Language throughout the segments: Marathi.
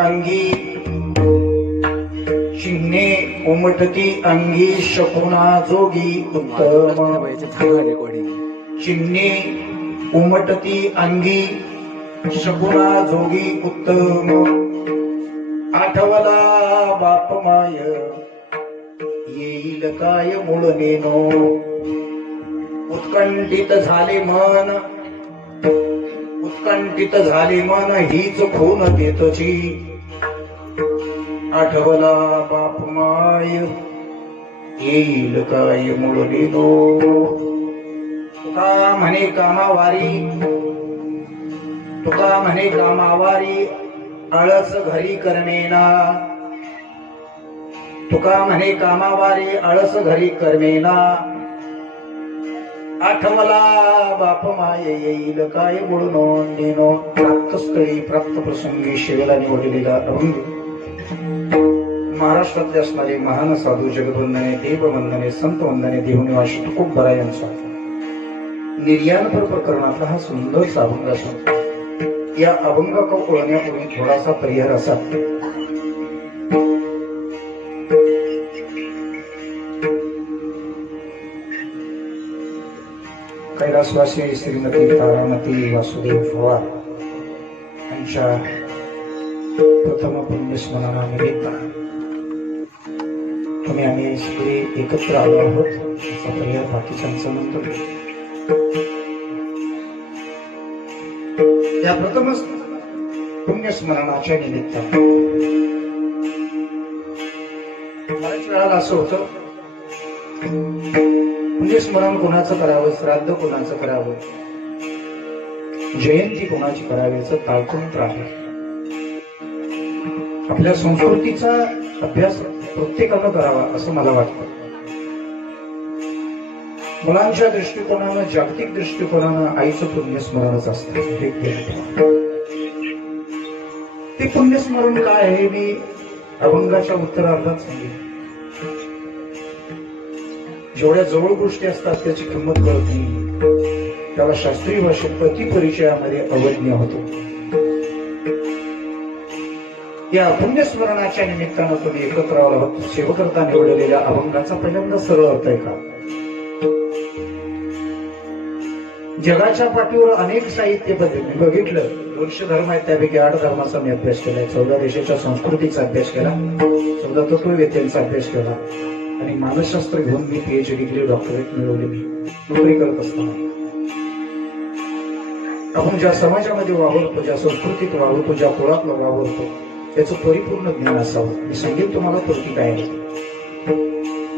अंगी चिन्हे उमटती अंगी शकुना जोगी उत्तम चिन्हे उमटती अंगी शकुना जोगी उत्तम आठवला बाप माय येईल काय मूळ नेनो उत्कंठित झाले मन उत्कंठित झाले मन हीच खून देतची आठवला बाप माय येईल काय मूळ नेनो तुका म्हणे कामावारी तुका म्हणे कामावारी आळस घरी करमेना तुका म्हणे कामावारी आळस घरी करमेना आठवला बाप माय येईल काय म्हणून नोंदीनो प्राप्तस्थळी प्राप्त प्रसंगी शिवेला निवडलेला अभंग महाराष्ट्रातले असणारे महान साधू जगवंदने देववंदने संत वंदने देवनिवास तुकोबरा यांचा निर्याणपर प्रकरणातला हा सुंदर अभंग असून या अभंगाचा ओळखण्यापूर्वी थोडासा परिहार असा कैलासवासी श्रीमती तारामती वासुदेव पवार यांच्या प्रथम पुण्यस्मरणानिमित्त तुम्ही आम्ही सगळे एकत्र आलो आहोत असा परिहार बाकीच्यांचा म्हणतो या प्रथम पुण्यस्मरणाच्या निमित्ताने बऱ्याच वेळाला असं होतं पुण्यस्मरण कोणाचं करावं श्राद्ध कोणाचं करावं जयंती कोणाची करावी ताळतंत्र आहे आपल्या संस्कृतीचा अभ्यास प्रत्येकानं करावा असं मला वाटतं मुलांच्या दृष्टिकोनानं जागतिक दृष्टिकोनानं आईचं पुण्यस्मरणच असतं ते पुण्यस्मरण काय आहे मी अभंगाच्या उत्तरार्धात सांगितलं जेवढ्या जवळ गोष्टी असतात त्याची किंमत कळत नाही त्याला शास्त्रीय भाषेत प्रतिपरिचयामध्ये अवज्ञ होतो या पुण्यस्मरणाच्या निमित्तानं तुम्ही एकत्र आला आहोत सेवकर्ता निवडलेल्या अभंगाचा पहिल्यांदा सरळ अर्थ आहे का जगाच्या पाठीवर अनेक साहित्य मी बघितलं 200 धर्म आहेत त्यापैकी 8 धर्माचा मी अभ्यास केलाय 14 देशाच्या संस्कृतीचा अभ्यास केला 14 तत्ववेत्यांचा अभ्यास केला आणि मानसशास्त्र घेऊन मी पीएचडी केली डॉक्टरेट मिळवली मी नोकरी करत असताना आपण ज्या समाजामध्ये वावरतो ज्या संस्कृतीत वावरतो ज्या कुळातला वावरतो त्याचं परिपूर्ण ज्ञान असावं मी सांगेन तुम्हाला पूर्ती काय आहे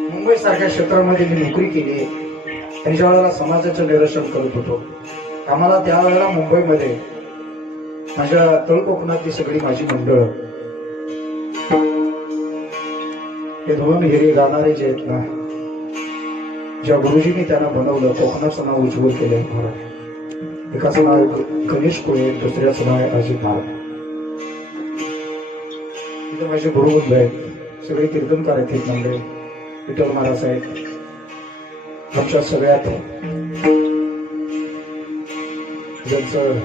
मुंबई सारख्या क्षेत्रामध्ये मी नोकरी केली आणि ज्या वेळेला समाजाचं निरसन करत होतो आम्हाला त्यावेळेला मुंबईमध्ये माझ्या तळकोकणातली सगळी माझी मंडळ हे दोन हिरे गाणारे जे आहेत ना ज्या गुरुजींनी त्यांना बनवलं कोकणाचं नाव उज्ज्वल केलंय महाराज एकाचं नाव गणेश कोळे दुसऱ्याचं नाव आहे अजित महाराज तिथे माझे गुरुबंध आहेत सगळे कीर्तनकार आहेत मंडळी विठ्ठल महाराज आहेत आमच्या सगळ्यात ज्यांचं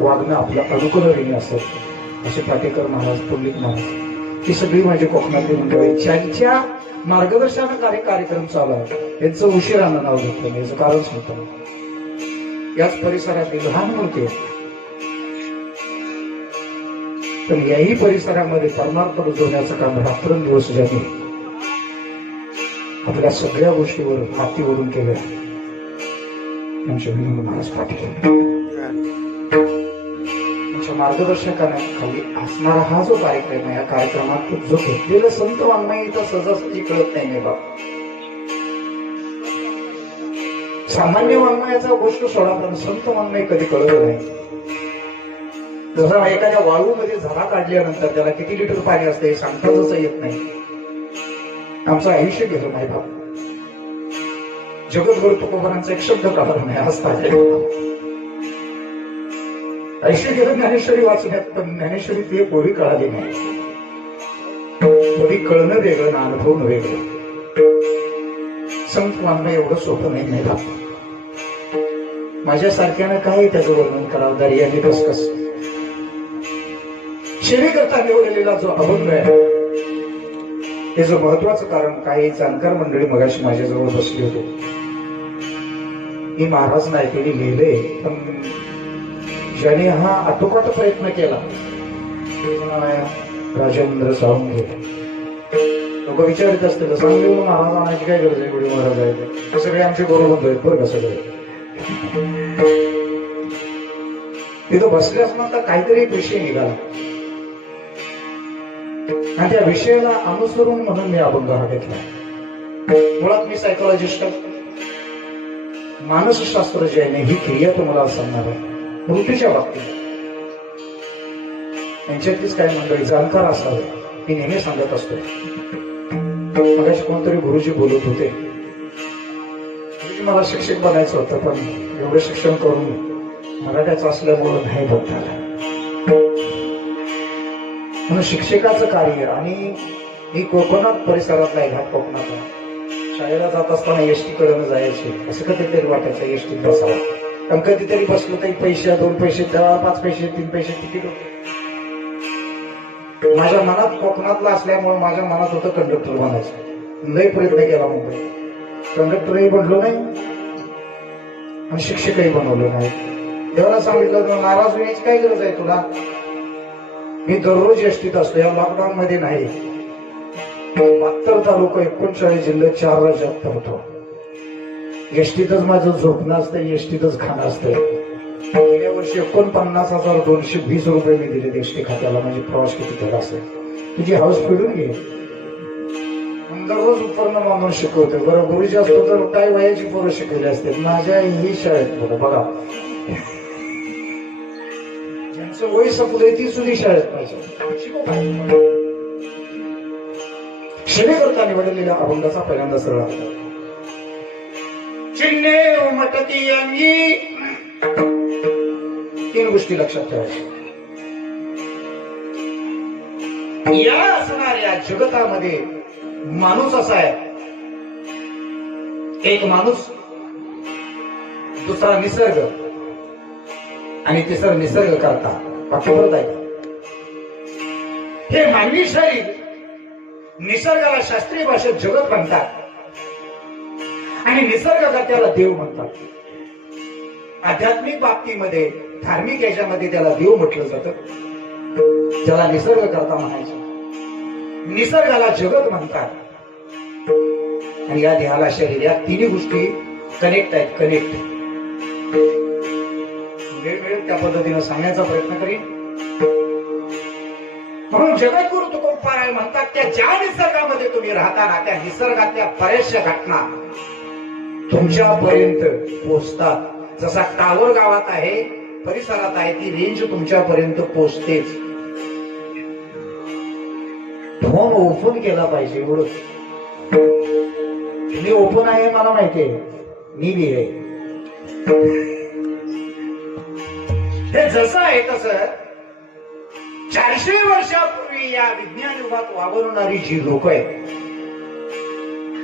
वागणं आपलं अनुकरणीय असत असे पाटेकर महाराज पुंडलिक महाराज ही सगळी माझी कोकणातली मंडळी ज्यांच्या मार्गदर्शनाखाली कार्यक्रम चालू आहे यांचं उशिरानं नाव घेतलं याचं कारण सांगतो याच परिसरातली लहान मूर्ती पण याही परिसरामध्ये परमार्थ रुजवण्याचं काम रात्रंदिवस ज्यांनी आपल्या सगळ्या गोष्टीवर मातीवरून केल्या त्यांच्या विनोद महाराज पाटील मार्गदर्शकाने खाली असणारा हा जो कार्यक्रम आहे या कार्यक्रमात जो घेतलेलं संत वाङ्मयाचा सहजासहजी कळत नाही बाबा सामान्य वाङ्मयाचा गोष्ट सोडा पण संत वाङ्मय कधी कळलं नाही जसं एखाद्या वाळूमध्ये झाडा काढल्यानंतर त्याला किती लिटर पाणी असतं हे सांगता जसं येत नाही आमचं आयुष्य गेलं नाही बाबा जगद्गुरु तुकोबारांचा एक शब्द काढला नाही असता आयुष्य गेलं ज्ञानेश्वरी वाचण्यात पण ज्ञानेश्वरी ती पोळी कळाली नाही पोळी कळणं वेगळं ना अनुभवणं वेगळं संत वाङ्मय एवढं सोपं नाही बाबा माझ्यासारख्यानं काय त्याचं वर्णन करावं दारी यांनी कसकस शिवी करता निवडलेला जो अभंग आहे त्याचं महत्वाचं कारण काही जाणकार मंडळी मगाशी माझ्याजवळ बसली होती. मी महाराज नायकेने लिहिले, पण ज्याने हा आटोकाट प्रयत्न केला राजेंद्र सावंगे. लोक विचारित असतील सांगली महाराज आणायची काय गरज आहे, गुढी महाराज आहे ते सगळे आमचे गौरवबंधू आहेत बरं का सगळे. तिथं बसले असणार तर काहीतरी एक विषय निघाला आणि त्या विषयाला अनुसरून म्हणून मी अभंग हा घेतला. मुळात मी सायकोलॉजिस्ट, मानसशास्त्र जे आहे ना ही क्रिया तुम्हाला सांगणार आहे मृत्यूच्या बाबतीत. यांच्यातलीच काय मंडळी जाणकार असावे मी नेहमी सांगत असतो. मगाशी कोणतरी गुरुजी बोलत होते, गुरुजी मला शिक्षक बनायचं होतं पण एवढं शिक्षण करून मराठ्याचं असल्यामुळं नाही बनता आलं. म्हणून शिक्षकाचं कार्य आणि मी कोकणात परिसरातला आहे, घाट कोकणातला. शाळेला जात असताना एसटी कडनं जायचे, असं कधीतरी वाटायचं एसटीत बसावं. कारण कधीतरी बसलो तरी पैसे 2 पैसे 5 पैसे 3 पैसे तिकीट होते. माझ्या मनात कोकणातला असल्यामुळे माझ्या मनात होतं कंडक्टर बनायचं. लय प्रयत्न केला मुंबईत, कंडक्टरही बनलो नाही आणि शिक्षकही बनवलं नाही. देवाला सांगितलं नाराज होण्याची काय गरज आहे तुला, मी दररोज एसटीत असतो. या लॉकडाऊन मध्ये नाही, 72 तालुका 39 जिल्हे 4 राज्यात फिरतो. एसटीतच माझं झोपणं असतं, एसटीतच खाणं असतं. गेल्या वर्षी 49,220 रुपये मी दिले एसटी खात्याला. म्हणजे प्रवास किती केला असेल, तुझी हाऊस फिरून घे. दररोज उपकरणं बांधून शिकवते. बरं गुरुजी असतो तर काय वयाची पोरं शिकवली असते. माझ्या ही शाळेत बघा बघा ज्यांचं वय संपलंय ती सुद्धा शाळेत पाहिजे. शिवे करता निवडलेल्या अभंगाचा पहिल्यांदा सरळ होता. चिन्हे उमटती अंगी. 3 गोष्टी लक्षात ठेवायच्या. या असणाऱ्या जगतामध्ये माणूस असा आहे, एक माणूस, दुसरा निसर्ग आणि तिसरा निसर्ग करता. वाक्यप्रत आहे. हे मानवी शरीर निसर्गाला शास्त्रीय भाषेत जगत म्हणतात आणि निसर्गकर्त्याला देव म्हणतात. आध्यात्मिक बाबतीमध्ये धार्मिक याच्यामध्ये त्याला देव म्हटलं जातं, ज्याला निसर्ग करता म्हणायचं. निसर्गाला जगत म्हणतात आणि या देहाला शरीर. या 3 गोष्टी कनेक्ट आहेत. कनेक्ट वेळ त्या पद्धतीनं सांगण्याचा प्रयत्न करीन. म्हणून जगद्गुरु तुकोबाराय म्हणतात त्या ज्या निसर्गामध्ये तुम्ही राहता ना त्या निसर्गातल्या बऱ्याचशा घटना तुमच्यापर्यंत पोहोचतात. जसा टावर गावात आहे, परिसरात आहे, ती रेंज तुमच्यापर्यंत पोहोचतेच. फोन ओपन केला पाहिजे एवढंच. मी ओपन आहे मला माहितीये, मी बी आहे. हे जसं आहे तसं 400 वर्षापूर्वी या विज्ञान युगात वावरणारी जी लोक आहेत,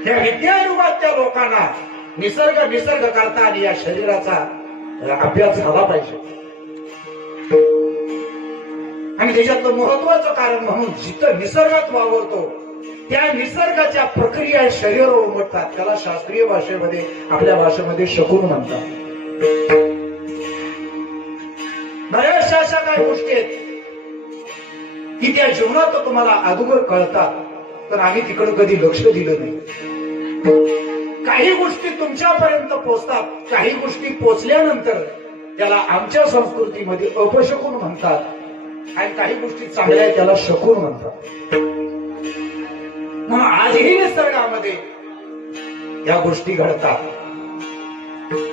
त्या विज्ञान युगात त्या लोकांना निसर्ग करता आणि या शरीराचा अभ्यास झाला पाहिजे. आणि त्याच्यातलं महत्वाचं कारण म्हणून जिथं निसर्गात वावरतो त्या निसर्गाच्या प्रक्रिया शरीरावर उमटतात. त्याला शास्त्रीय भाषेमध्ये, आपल्या भाषेमध्ये शकून म्हणतात. बऱ्याचशा अशा काही गोष्टी आहेत की त्या जीवनात तुम्हाला अगोदर कळतात, पण आम्ही तिकडे कधी लक्ष दिलं नाही. काही गोष्टी तुमच्यापर्यंत पोहोचतात, काही गोष्टी पोचल्यानंतर त्याला आमच्या संस्कृतीमध्ये अपशकुन म्हणतात आणि काही गोष्टी चांगल्या आहेत त्याला शकून म्हणतात. म्हणून आजही निसर्गामध्ये या गोष्टी घडतात.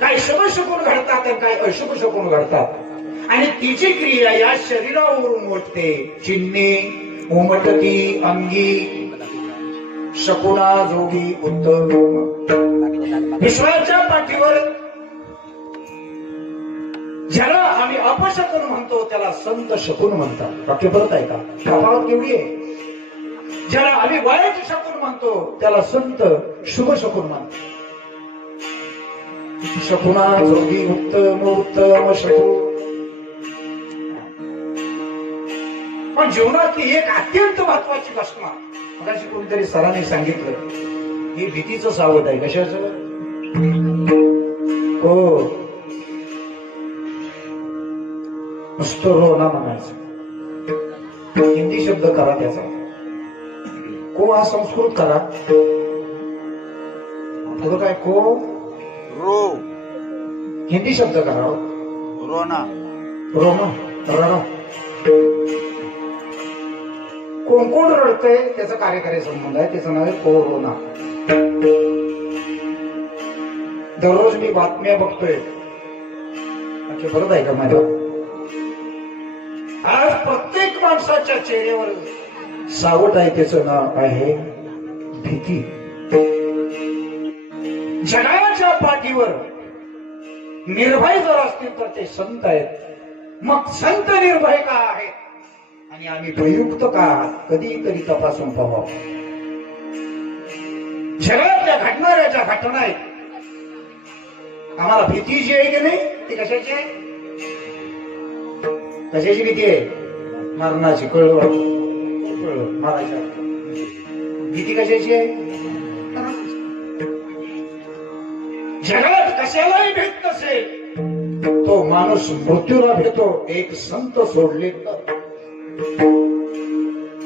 काही शुभ शकून घडतात आणि काही अशुभ शकून घडतात आणि तिची क्रिया या शरीरावर उमटते. चिन्हे उमटती अंगी शकुना जोगी उत्तम. विश्वाच्या पाठीवर ज्याला आम्ही अपशकुन म्हणतो त्याला संत शकून म्हणतात. वाक्य परत आहे का? तफावत केवढी आहे? ज्याला आम्ही वाईट शकून म्हणतो त्याला संत शुभ शकून म्हणतात. शकुना जोगी उत्तम उत्तम शकून. पण जीवनातली एक अत्यंत महत्वाची गोष्ट मगाशी कोणीतरी सरांनी सांगितलं, ही भीतीचं सावट आहे. कशाचं? हो, नुसतं रो ना म्हणायचं. हिंदी शब्द करा त्याचा. को हा संस्कृत करा. पुढं काय? को रो, हिंदी शब्द करा. रोना, रोना, रडा. कोण कोण रडतंय त्याचा कार्यकारी संबंध आहे. त्याचं नाव आहे कोरोना. दररोज मी बातम्या बघतोय. बरोबर आहे का माझ्या? आज प्रत्येक माणसाच्या चेहऱ्यावर सावट आहे. त्याचं नाव आहे भीती. जगाच्या पाठीवर निर्भय जर असतील तर ते संत आहेत. मग संत निर्भय का आहेत आणि आम्ही प्रयुक्त का आहात, कधीतरी तपासून पाहावं. जगातल्या घडणाऱ्या ज्या घटना आहेत, आम्हाला भीती जी आहे की नाही, ती कशाची आहे? कशाची भीती आहे? मरणाची. कळलं? मारायच्या. भीती कशाची आहे? जगात कशालाही भेट नसेल तो माणूस मृत्यूला भेटतो, एक संत सोडले तर.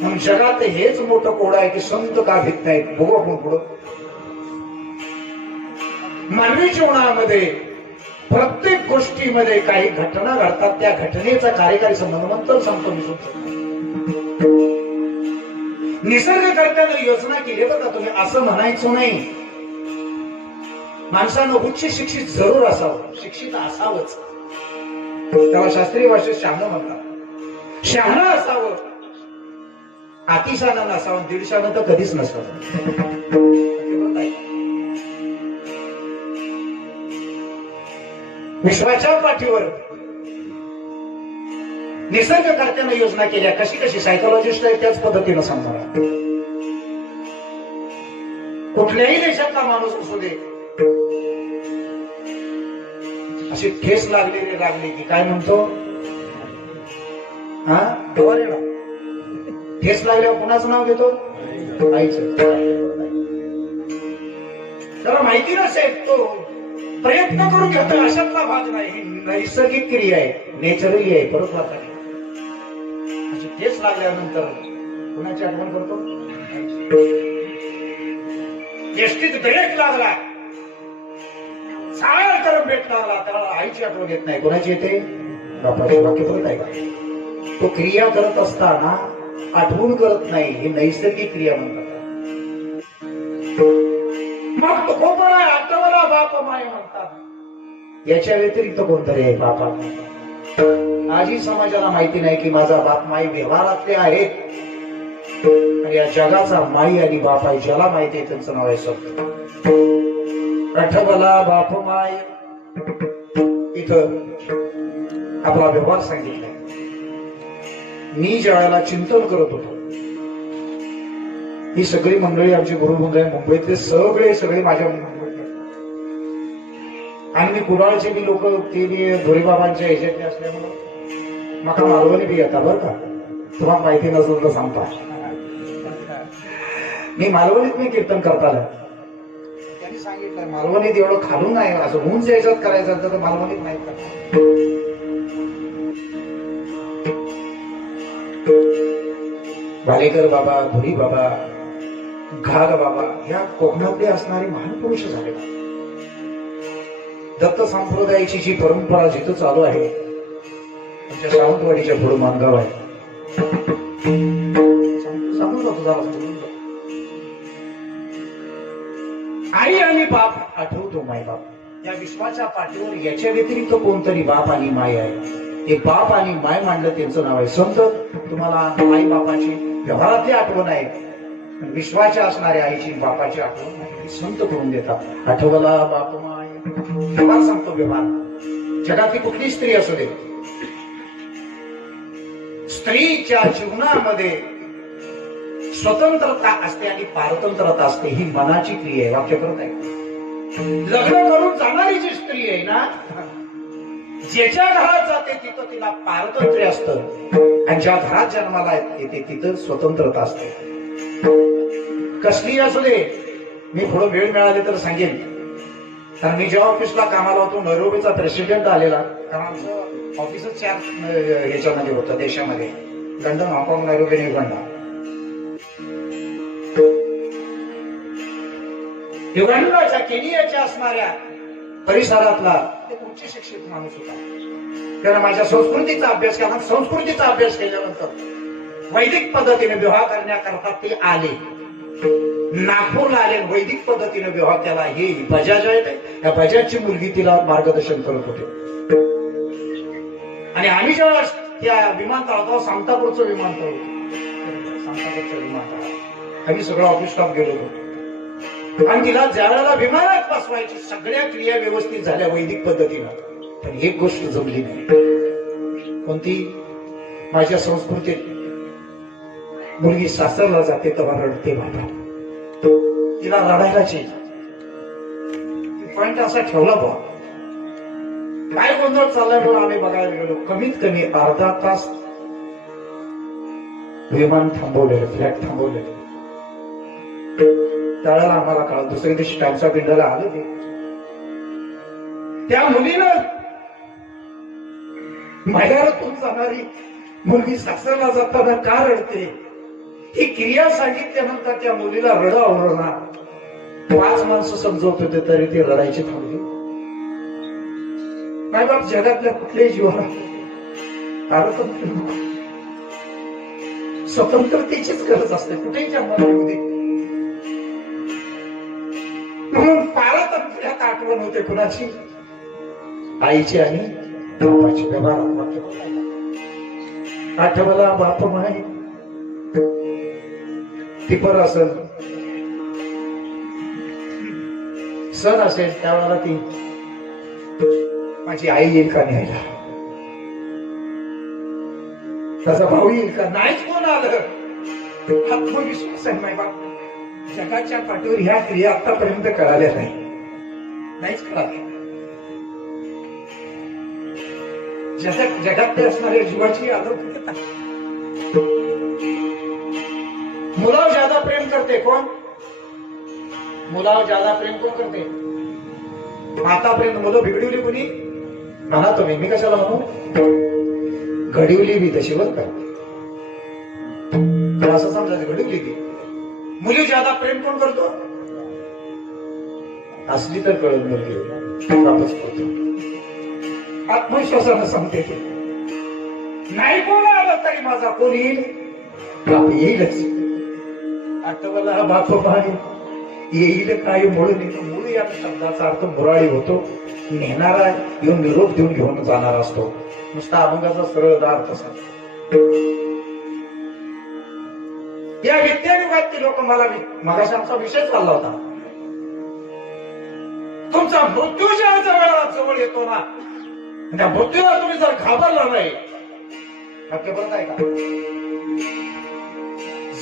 म्हणून जगात हेच मोठं कोड आहे की संत का भेट नाहीत. बघू आपण पुढं. मानवी जीवनामध्ये प्रत्येक गोष्टीमध्ये काही घटना घडतात. त्या घटनेचा कार्यकारी संबंध नंतर सांगतो मी सुद्धा. निसर्गकर्त्यानं योजना केली बघा. तुम्ही असं म्हणायचं नाही माणसानं उच्च शिक्षित जरूर असावं, शिक्षित असावंच. तेव्हा शास्त्रीय भाषेत शहाणं म्हणतात. शहाणं असावं, अतिशहाणं नसावं, दीडशहाणं तर कधीच नसावं. विश्वाच्या पाठीवर निसर्गकर्त्यानं योजना केल्या. कशी कशी? सायकोलॉजिस्ट आहे त्याच पद्धतीनं समजा. कुठल्याही देशातला माणूस असू दे, अशी ठेस लागली की काय म्हणतो? हा, डोळे ना. ठेस लागल्यावर कुणाचं नाव घेतो? आईचं. त्याला माहिती नसेल, तो प्रयत्न करून घेतो. अशातला भाग नाही. ही नैसर्गिक क्रिया आहे, नेचरली आहे. बरोबर आहे. अशी ठेस लागल्यानंतर कुणाची आठवण करतो? एसटीत ब्रेक लागला, चाळ करून ब्रेक लागला, त्याला आईची आठवण येत नाही. कोणाची येते? बापाची. वाक्य परत आहे का? तो क्रिया करत असताना आठवण करत नाही. ही नैसर्गिक क्रिया म्हणतात. मग तो कोपरा आठवला बाप माय म्हणतात. याच्या व्यतिरिक्त कोणतरी आहे बापा. आजही समाजाला माहिती नाही की माझा बाप माई व्यवहारातले आहेत आणि या जगाचा माई आणि बाप आहे. ज्याला माहिती आहे त्यांचं नाव आहे सत्य. आठवला बाप माय. इथं आपला व्यवहार सांगितलाय. मी ज्या वेळेला चिंतन करत होतो, ही सगळी मंडळी आमची गुरुवृंद आहे मुंबईतले, सगळे माझ्या आणि मी कुडाळचे बी लोक, ते बी धोरीबाबांच्या ह्याच्यातले असल्यामुळं माका मालवणी बी येतात. बरं का? तुम्हाला माहिती नसेल तर सांगता. मी मालवणीत मी कीर्तन करताना त्यांनी सांगितलं मालवणीत एवढं खालून नाही, असं उंच याच्यात करायचं तर मालवणीत नाही का. भालेकर बाबा, धुरी बाबा, घाग बाबा ह्या कोकणातले असणारे महान पुरुष झाले. दत्त संप्रदायाची जी परंपरा जिथं चालू आहे, आमच्या सावंतवाडीच्या पुढे मानगाव आहे. सांगून जातो जरा. आई आणि बाप आठवतो माय बाप. या विश्वाच्या पाठीवर याच्या व्यतिरिक्त कोणतरी बाप आणि माय आहे. ते बाप आणि माय मांडलं त्यांचं नाव आहे संत. तुम्हाला आई बापाची व्यवहारातली आठवण आहे, विश्वाच्या असणाऱ्या आईची बापाची आठवण नाही. संत करून देतात. आठवला बाप माय. व्यवहार सांगतो. व्यवहार जगातली कुठली स्त्री असू दे, स्त्रीच्या जीवनामध्ये स्वतंत्रता असते आणि पारतंत्रता असते. ही मनाची क्रिया आहे. वाक्य करत आहे. लग्न करून जाणारी जी स्त्री आहे ना, ज्याच्या घरात जाते तिथं तिला पारतंत्र्य असतं आणि ज्या घरात जन्माला येते तिथं स्वतंत्रता असते. कसली असू दे. मी थोडं वेळ मिळाले तर सांगेन. कारण मी जेव्हा ऑफिसला कामाला होतो नैरोबीचा प्रेसिडेंट आलेला. कारण आमचं ऑफिसच 4 ह्याच्यामध्ये होतं देशामध्ये. लंडन, हाँगकाँग, नैरोबी आणि युगांडा. युगांडाच्या केनियाच्या असणाऱ्या परिसरातला एक उच्च शिक्षित माणूस होता. त्यानं माझ्या संस्कृतीचा अभ्यास केला. संस्कृतीचा अभ्यास केल्यानंतर वैदिक पद्धतीने विवाह करण्याकरता ते आले. नागपूरला आले. वैदिक पद्धतीने विवाह केला. हे बजाज आहेत. या बजाजची मुलगी तिला मार्गदर्शन करत होते. आणि आम्ही जेव्हा त्या विमानतळावर सांतापूरचं विमानतळ होतं. सांतापूरचं विमानतळ आम्ही सगळं ऑफिस स्टाफ गेलो होतो. आणि तिला ज्या वेळेला विमानात बसवायची सगळ्या क्रिया व्यवस्थित झाल्या वैदिक पद्धतीनं. पण एक गोष्ट जमली नाही. कोणती? माझ्या संस्कृतीत मुलगी सासरला जाते तेव्हा रडते बाबा. तिला रडायलाची पॉइंट असा ठेवला बा. काय गोंधळ चाललाय म्हणून आम्ही बघायला गेलो. कमीत कमी अर्धा तास विमान थांबवलेलं, फ्लॅट थांबवलेलं. त्यावेळेला आम्हाला कळलं. दुसऱ्या दिवशी टाइम्स ऑफ इंडियाला आलं ते. त्या मुलीनं माहेरातून जाणारी मुलगी सासरला जाताना का रडते ही क्रिया सांगितल्यानंतर त्या मुलीला रड आवडणार. 5 माणसं समजवत होते तरी ती रडायची थांबली. नाही बाप, जगातल्या कुठल्याही जीवाला पारतंत्र्य स्वतंत्रतेचीच गरज असते. कुठेही जन्माला येऊ दे. म्हणून पारतंत्र्यात आठवण होते कुणाची? आईची आणि बापाची. व्यवहारात वाक्य बोलायला आठवला बाप माय टिपर असेल, सण असेल त्यावेळेला ती माझी आई येईल का न्यायला, त्याचा भाऊ येईल का, नाहीच कोण आलं. आत्मविश्वास आहे माय बाप. जगाच्या पाठीवर ह्या क्रिया आतापर्यंत कळाल्या नाहीच कळाल्या. जगात ते असणाऱ्या जीवाची अलौकिकता. मुलावर ज्यादा प्रेम करते कोण? मुलावर ज्यादा प्रेम कोण करते? आतापर्यंत मुलं बिघडवली कोणी? म्हणा तुम्ही, मी कशाला म्हणू? घडवली बी तशी बर का. असं समजायचं, घडवली बी. मुली ज्यादा प्रेम कोण करतो? असली तर कळत मुलगी वापस करतो. आत्मविश्वासानं सांगते ते. नाही कोण आलं तरी माझा कोण येईल? बाप येईलच. आठवला बाप माय येईल काय म्हणून. मूळ या शब्दाचा अर्थ मुराळी होतो. नेणारा येऊन निरोप देऊन घेऊन जाणार असतो. नुसता अभंगाचा सरळ अर्थ सांगतो. या विद्यायुगातील लोक मला मगाशी आमचा विषय चालला होता. तुमचा मृत्यू ज्या जवळ येतो ना, त्या मृत्यूला तुम्ही जर घाबरला नाही, वाक्य बरं आहे का?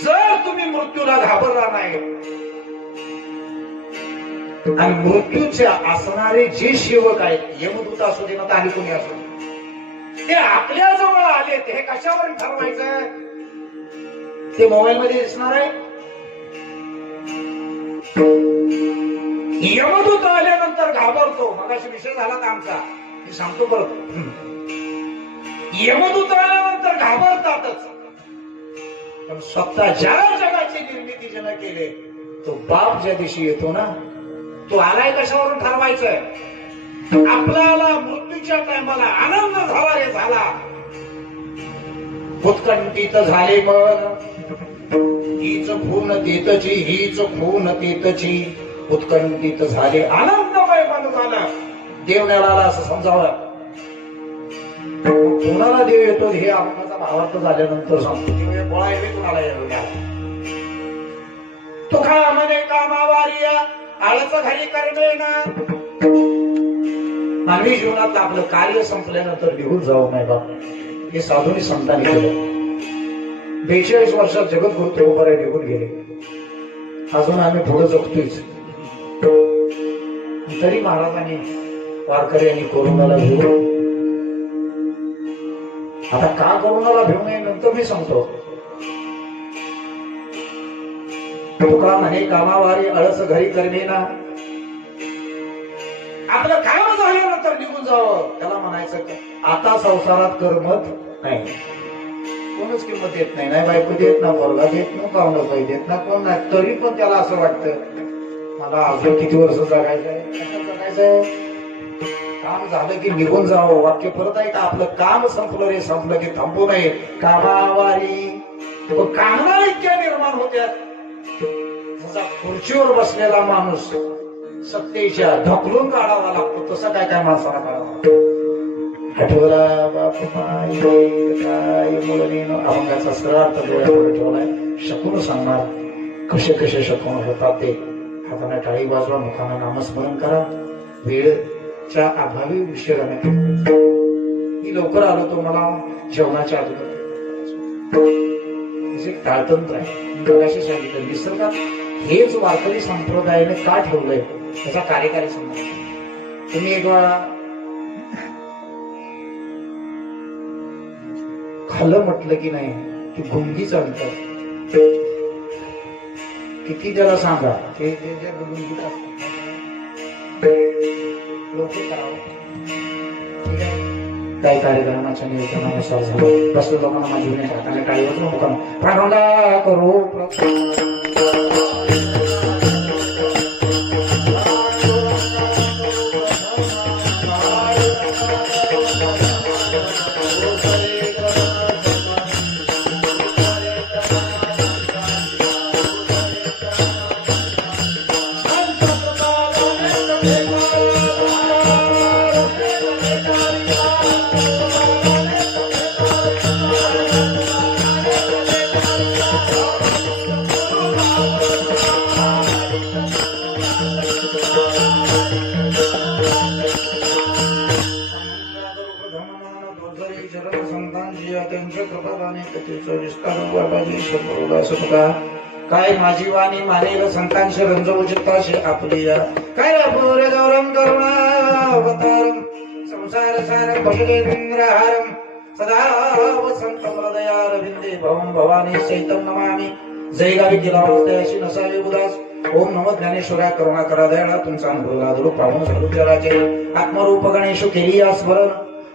जर तुम्ही मृत्यूला घाबरला नाही आणि मृत्यूच्या असणारे जे सेवक आहेत, यमदूत असू दे ना तर आणि कोणी असू दे, ते आपल्या जवळ आले. हे कशावर ठरवायचं? ते मोबाईल मध्ये दिसणार आहे. यमदूत आल्यानंतर घाबरतो. मगाशी विषय झाला का आमचा? मी सांगतो परत. यमदूत आल्यानंतर घाबरतातच. पण स्वतः ज्या जगाची निर्मिती ज्यानं केले तो बाप ज्या दिवशी येतो ना, तो आलाय कशावरून ठरवायचं? आपल्याला मृत्यूच्या टायमाला आनंद झाला रे झाला, उत्कंठित झाले मन, हीच पूर्णतेतची, हीच पूर्णतेतची, उत्कंठित झाले, आनंदमय मन झालं. देव मिळाला असं समजावं. कोणाला देव येतो हे आपल्याचा भावार्थ झाल्यानंतर सांगतो. देव बोळा येवे कुणाला येतो? तो खा म्हणे कामावारिया आळच घरी करणे ना. मानवी जीवनात आपलं कार्य संपल्यानंतर निघून जाऊ नाही बाप. हे साधूंनी संतांनी केलं. 42 वर्षात जगद्गुरु तुकोबाराय निघून गेले. अजून आम्ही पुढे जगतोयच. तरी महाराजांनी वारकऱ्यांनी कोरोनाला घेऊन आता का करुणाला भिवू नये नंतर मी सांगतो. तुका म्हणे कामावारी अळस घरी करमेना. आपलं काम झाल्यानंतर निघून जावं त्याला म्हणायचं आता संसारात करमत नाही. कोणच किंमत देत नाही. नाही बायको देत ना, पोरगा देत ना, पाहुणं काही देत ना, कोण नाही. तरी पण त्याला असं वाटतं मला अजून किती वर्ष जगायचंय. काम झालं की निघून जावं. वाक्य परत आहे का आपलं काम संपलं रे, संपलं की थांबू नये. कामावारी कामना इतक्या निर्माण होत्या. जसा खुर्चीवर बसलेला माणूस सत्तेच्या ढकलून काढावा लागतो तसं काय काय माणसाला काढावा. आठवला बाप काय मुलं अभंगाचा सरळ अर्थ डोळ्यापुढे ठेवलाय. शकून सांगणार कसे कसे शकून होतात ते. हाताने टाळी वाजवा, मुखाने नामस्मरण करा. वेळच्या अभावी उशीर मी लवकर आलो तो मला जेवणाच्या अगोदर ताळतंत्र आहे. मगाशी सांगितलं निसर्गात हेच वारकरी संप्रदायाने का ठेवलंय त्याचा कार्यकारी संबंध. तुम्ही एक वेळा खाल्लं म्हटलं की नाही की गुंगी चालतात. किती त्याला सांगा ते ज्या गुंगीत असतात लोक करावं. ठीक आहे. काही कार्यक्रमाच्या नियोजनानुसार झालं. बसलो लोकांना माझी हाताने टाळी वाजवून मुखाने करू. काय माझी वाणी मानेल संतांशी रंजवू चित्ताशी आपली काय पूर गौरम करुणा अवतारम संसार सारम भजलेंद्रहारम सदा वसंत हृदयारविंदे भवम भवानी चैतन्य नमामि. जय गावी गेला अशी नसावी उदास. ओम नमो ज्ञानेश्वरा करुणा करा दयाळा. तुमचा अनुभव लादरू पाहून झालू जराचे आत्मरूप गणेश केली या स्मरण.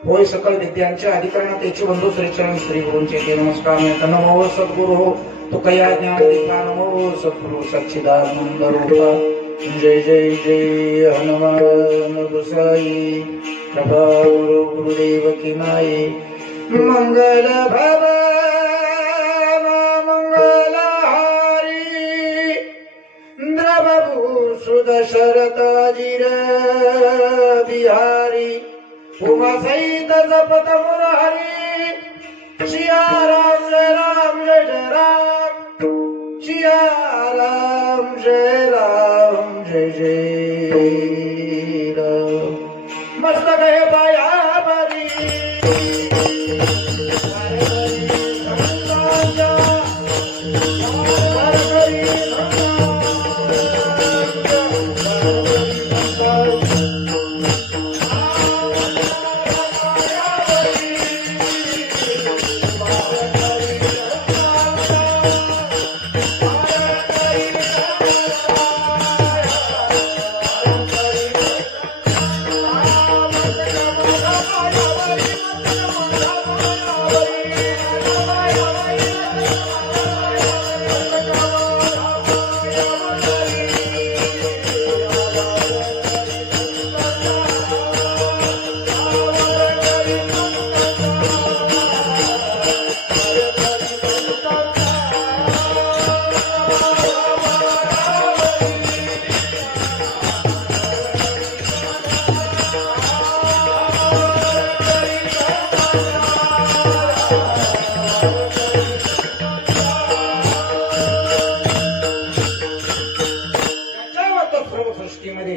होय सकल विद्यांच्या अधिकरणात त्याची बंधू श्रीचरण श्री गुरूंचे ते नमस्कार. नमो सद्गुरु हो तो कया ज्ञान दिला. नमो सद्गुरु सच्चिदानंद रूपा. जय जय जय हनुमान गोसाई. कृपा गुरु गुरुदेव की नाई. मंगल भवन मंगलहारी द्रवभूषु दशरथाजिर बिहारी. उमा सहित जपत मुरारी. सिया राम जय राम जय जय राम. सिया राम जय राम जय जय राम. मस्तक है पाया भरी.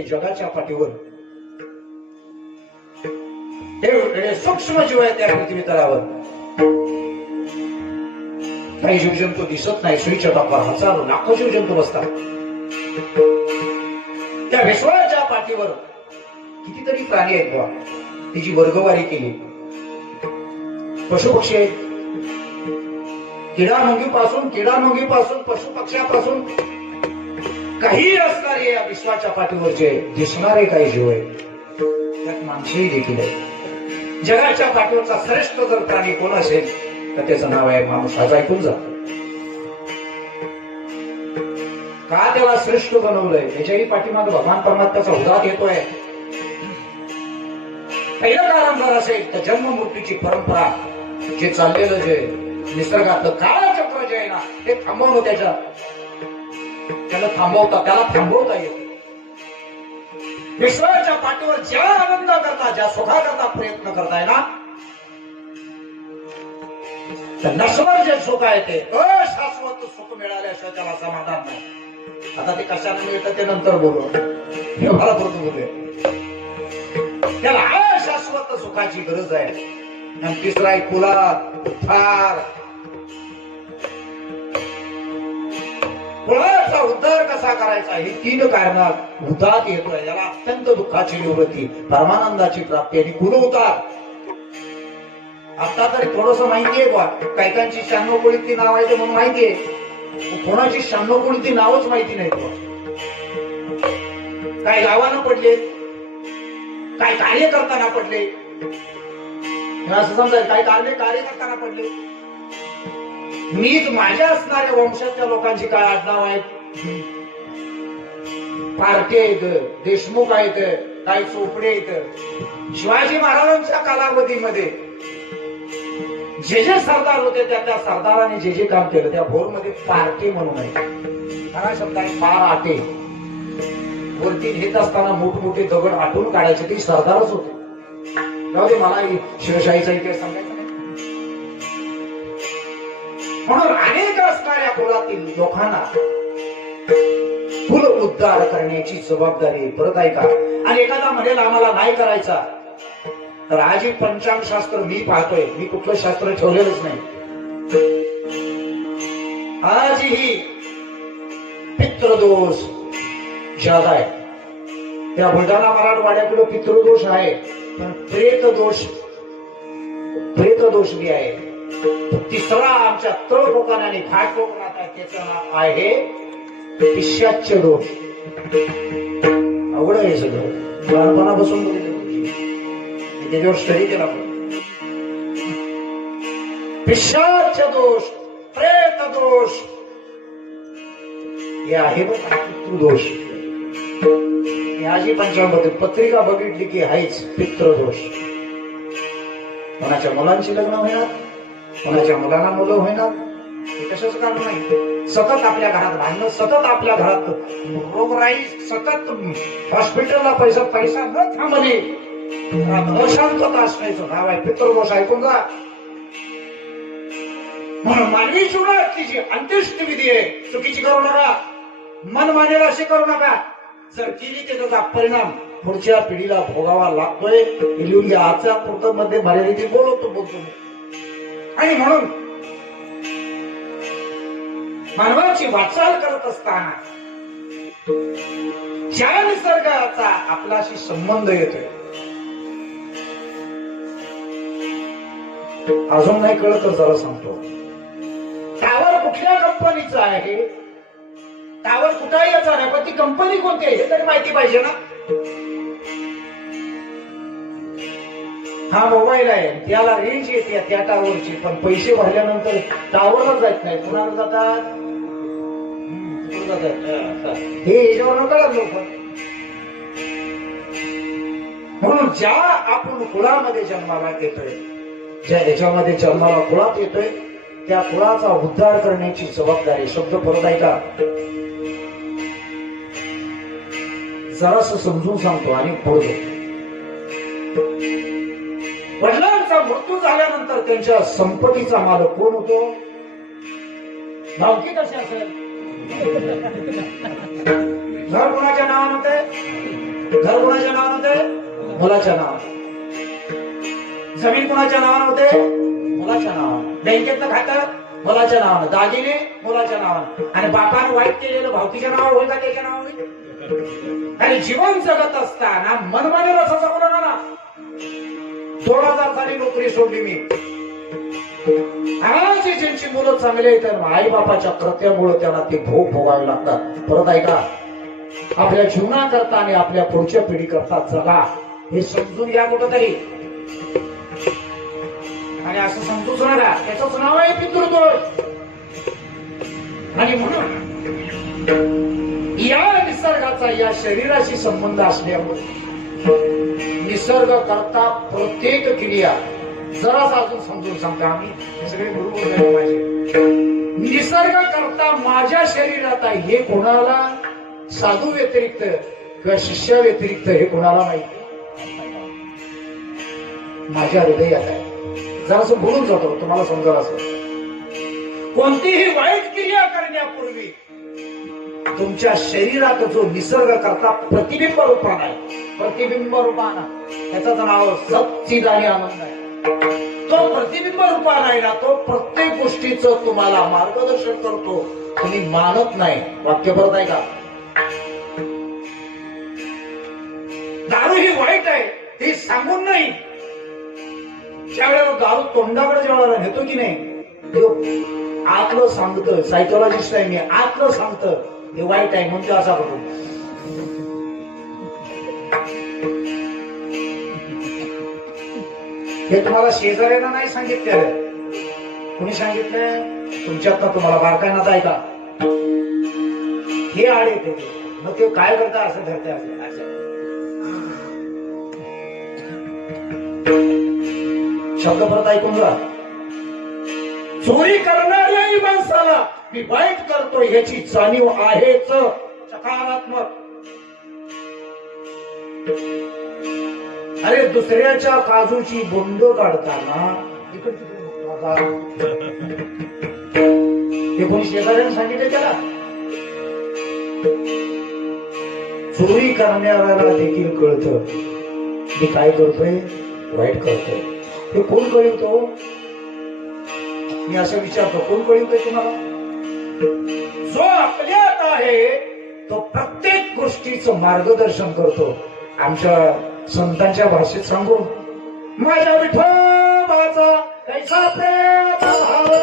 जगाच्या पाठीवर हे सूक्ष्म जीव आहे त्या पृथ्वी तलावर. काही जीवजंतू दिसत नाही. सुईच्या टप्पावर हजारो लाखो जीवजंतू बसतात. त्या विश्वाच्या पाठीवर कितीतरी प्राणी आहेत बुवा. तिची वर्गवारी केली. पशुपक्षी आहेत. किडामुंगीपासून पशु पक्ष्यापासून काही असणारे या विश्वाच्या पाठीवरचे दिसणारे काही जीव आहेत, त्यात माणसंही देखील आहे. जगाच्या पाठीवरचा श्रेष्ठ जर प्राणी कोण असेल तर त्याचं नाव आहे माणूस. आज ऐकून जा. का त्याला श्रेष्ठ बनवलंय त्याच्याही पाठीमागे भगवान परमात्म्याचा उदात येतोय. पहिलं कारण जर असेल तर जन्म मृत्यूची परंपरा जे चाललेलं जे निसर्गातलं काळचक्र जे आहे ना ते थांबवणं त्याला थांबवता येत. विश्वाच्या पाठीवर ज्या आनंद करता ज्या सुखाकरता प्रयत्न करताय ना तर नश्वर जे सुख आहे ते अशाश्वत सुख मिळाल्याशिवाय त्याला समाधान नाही. आता ते कशाला मिळतं ते नंतर बोलू, हे मला पुरतं बोलूया. त्याला अशाश्वत सुखाची गरज आहे. आणि तिसरा आहे कुळाचा उद्धार कसा करायचा ही 3 कारणात उदात येतोय. याला अत्यंत दुःखाची निवृत्ती, परमानंदाची प्राप्ती आणि कुल उतार. आता तरी थोडस माहितीये बा, कायकांची 96 कुळीतली नाव आहे म्हणून माहितीये, कोणाची 96 कुळीतली नावच माहिती नाही. काय गावानं पडले, काय कार्य करताना पडले, असं समजा काय कार्य करताना पडले. मीच माझ्या असणाऱ्या वंशाच्या लोकांची काय आडनाव आहेत, पार्टे आहेत, देशमुख आहेत, काय चोपडे आहेत. शिवाजी महाराजांच्या कालावधीमध्ये जे सरदार होते त्या सरदाराने जे काम केलं त्या भोरमध्ये पार्टे म्हणून आहे. खरा शब्द आहे पार आटे. वरती घेत असताना मोठमोठे दगड आटून काढायचे ते सरदारच होते. जाऊ दे, मला शिवशाहीचा इतिहास सांगायचा नाही. म्हणून अनेक असणाऱ्या कुलातील लोकांना कुल उद्धार करण्याची जबाबदारी परत आहे का. आणि एखादा म्हणेल आम्हाला नाही करायचा तर आजही पंचांग शास्त्र मी पाहतोय, मी कुठलं शास्त्र ठेवलेलंच नाही. आजही पितृदोष ज्यादा आहे. त्या बुलढाणा मराठवाड्याकडे पितृदोष आहे, पण प्रेतदोष बी आहे. तिसरा आमच्या तळ कोकण आणि घाट कोकणात आहे, त्याचं नाव आहे पिशाच्य दोष. अवघड आहे सगळं, लहानपणापासून बघितलं, त्याच्यावर स्टडी केला. पिशाच्य दोष, प्रेत दोष हे आहे बघ. पितृदोष याची पंचांगामध्ये पत्रिका बघितली की आहेच पितृदोष. कोणाच्या मुलांची लग्न होणार, कोणाच्या मुलांना मुलं होणार, हे कशाच कारण नाही. सतत आपल्या घरात भांडणं, सतत आपल्या घरात रोगराई, सतत हॉस्पिटलला पैसा न थांबणे, अशांतता असण्याचं नाव आहे पितृदोष. ऐकून जा. म्हणून मानवी जीवनातली जी अंत्येष्ट विधी आहे चुकीची करू नका, मन मानेल अशी करू नका. जर केली तर त्याचा परिणाम पुढच्या पिढीला भोगावा लागतोय. लिहून घ्या. आजच्या पुरतं मध्ये मर्यादित बोलतो. आणि म्हणून मानवाची वाटचाल करत असताना ज्या निसर्गाचा आपल्याशी संबंध येतोय, अजून नाही कळत तर जरा सांगतो. टावर कुठल्या कंपनीचा आहे, टावर कुठे याचा नाही, पण ती कंपनी कोणती आहे हे तरी माहिती पाहिजे ना. हा मोबाईल आहे, त्याला रेंज येते त्या टावरची, पण पैसे भरल्यानंतर टावरला जात नाही, कुणाला जातात हे याच्यावर कळत लोक. म्हणून ज्या आपण कुळामध्ये जन्माला येतोय, ज्या याच्यामध्ये जन्माला कुळात येतोय, त्या कुळाचा उद्धार करण्याची जबाबदारी. शब्द परत ऐका, जरास समजून सांगतो आणि पडतो. वडिलांचा मृत्यू झाल्यानंतर त्यांच्या संपत्तीचा मालक कोण होतो, नावकी कशी असेल. घर कोणाच्या नावानं होते, घर कोणाच्या नावानं होते, मुलाच्या नावानं. जमीन कोणाच्या नावानं होते, मुलाच्या नावानं. बँकेतलं खातं मुलाच्या नावानं, दागिने मुलाच्या नावानं. आणि बापानं वाईट केलेलं भावकीच्या नावावर होईल का त्याच्या नावावर होईल. आणि जीवन जगत असताना मनमानेला असं जगू नका ना. 2000 साली नोकरी सोडली मी, आज ज्यांची मुलं चांगली आहेत आई बापाच्या कृत्यामुळे त्यांना ते भोग भोगावे लागतात. परत ऐका, आपल्या जीवनाकरता आणि आपल्या पुढच्या पिढी करता जगा हे समजून घ्या कुठंतरी. आणि असं समजूच नका, त्याचंच नाव आहे पितृदोष. आणि म्हणून या निसर्गाचा या शरीराशी संबंध असल्यामुळे निसर्ग करता प्रत्येक क्रिया जराच अजून समजून सांगता. आम्ही हे सगळे बरोबर झाले माझे. निसर्ग करता माझ्या शरीरात आहे हे कोणाला साधू व्यतिरिक्त किंवा शिष्या व्यतिरिक्त हे कोणाला माहिती? माझ्या हृदयात आहे. जरासं बोलून जातो तुम्हाला समजा. असं कोणतीही वाईट क्रिया करण्यापूर्वी तुमच्या शरीरात जो निसर्ग करता प्रतिबिंब रूपान आहे, प्रतिबिंब रूपान त्याचं नाव सच्चिद आणि आनंद आहे. तो प्रतिबिंब रूपान आहे ना, तो प्रत्येक गोष्टीचं तुम्हाला मार्गदर्शन करतो. तुम्ही मानत नाही. वाक्य परत आहे का? दारू ही वाईट आहे हे सांगून नाही, ज्यावेळेला दारू तोंडाकडे जेवायला नेतो की नाही, आतलं सांगतं. सायकोलॉजिस्ट आहे मी, आतलं सांगतं हे वाईट आहे म्हणतो असा करू. हे तुम्हाला शेजाऱ्याला नाही सांगितलं, कुणी सांगितलंय? तुमच्यात तुम्हाला बारकाईनात आहे का? हे आड येते. मग ते काय करता? असं धरते असं. शब्द परत ऐकून जा. चोरी करणाऱ्याही माणसाला मी वाईट करतो याची जाणीव आहेच सकारात्मक. अरे दुसऱ्याच्या काजूची बोंड काढताना हे कोणी शेजाऱ्याने सांगितलं त्याला? चोरी करणाऱ्याला देखील कळतं मी काय करतोय, वाईट करतोय. हे कोण कळवतो? मी असं विचारतो, कोण कळवतोय तुम्हाला? जो आपल्यात आहे तो प्रत्येक गोष्टीचं मार्गदर्शन करतो. आमच्या संतांच्या भाषेत सांगू, माझ्या विठोबाचा कैसा प्रेम भाव,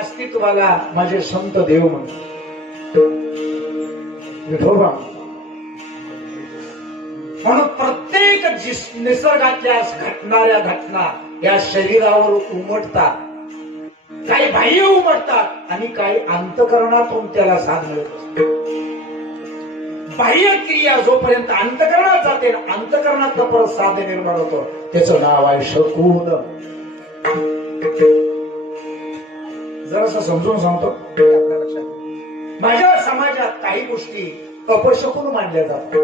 अस्तित्वाला माझे संत देव म्हणतो. विठोबा म्हणून प्रत्येक निसर्गातल्या घटणाऱ्या घटना या शरीरावर उमटतात. काही बाह्य उमटतात आणि काही अंतकरणातून त्याला साथ मिळत असते. बाह्य क्रिया जोपर्यंत अंतकरणात जाते, अंतकरणात परत साध्य निर्माण होतं, त्याचं नाव आहे शकून. जरासं समजून सांगतो आपल्या लक्षात. माझ्या समाजात काही गोष्टी अपशकुन मानल्या जातात.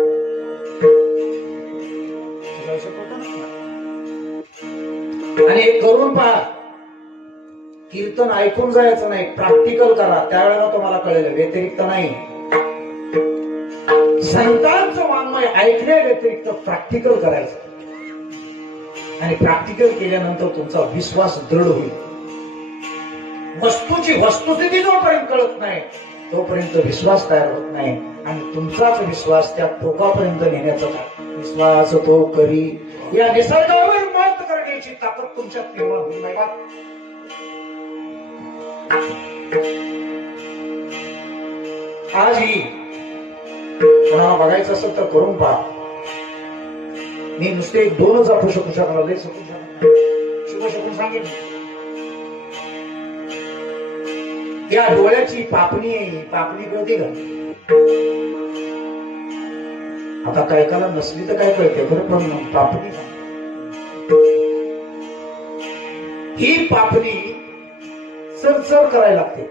आणि एक करून पहा, कीर्तन ऐकून जायचं नाही, प्रॅक्टिकल करा, त्यावेळेला तुम्हाला कळेल. व्यतिरिक्त नाही. संतांचं वाङ्मय ऐकण्या व्यतिरिक्त प्रॅक्टिकल करायचं. आणि प्रॅक्टिकल केल्यानंतर तुमचा विश्वास दृढ होईल. वस्तूची वस्तुस्थिती जोपर्यंत कळत नाही तोपर्यंत विश्वास तयार होत नाही. आणि तुमचाच विश्वास त्या टोकापर्यंत नेण्याचा विश्वास तो करी. या निसर्गावर मात करण्याची ताकद तुमच्यात निर्माण होईल. आजही कोणाला बघायचं असेल तर करून पहा. मी नुसते 2च आठवू शकू शकणार, लय शिकू शकून सांगेन. या डोळ्याची पापणी कळते का? आता काय काला नसली तर काय कळते खरं, पण पापणी ही पापणी चरचर करायला लागते.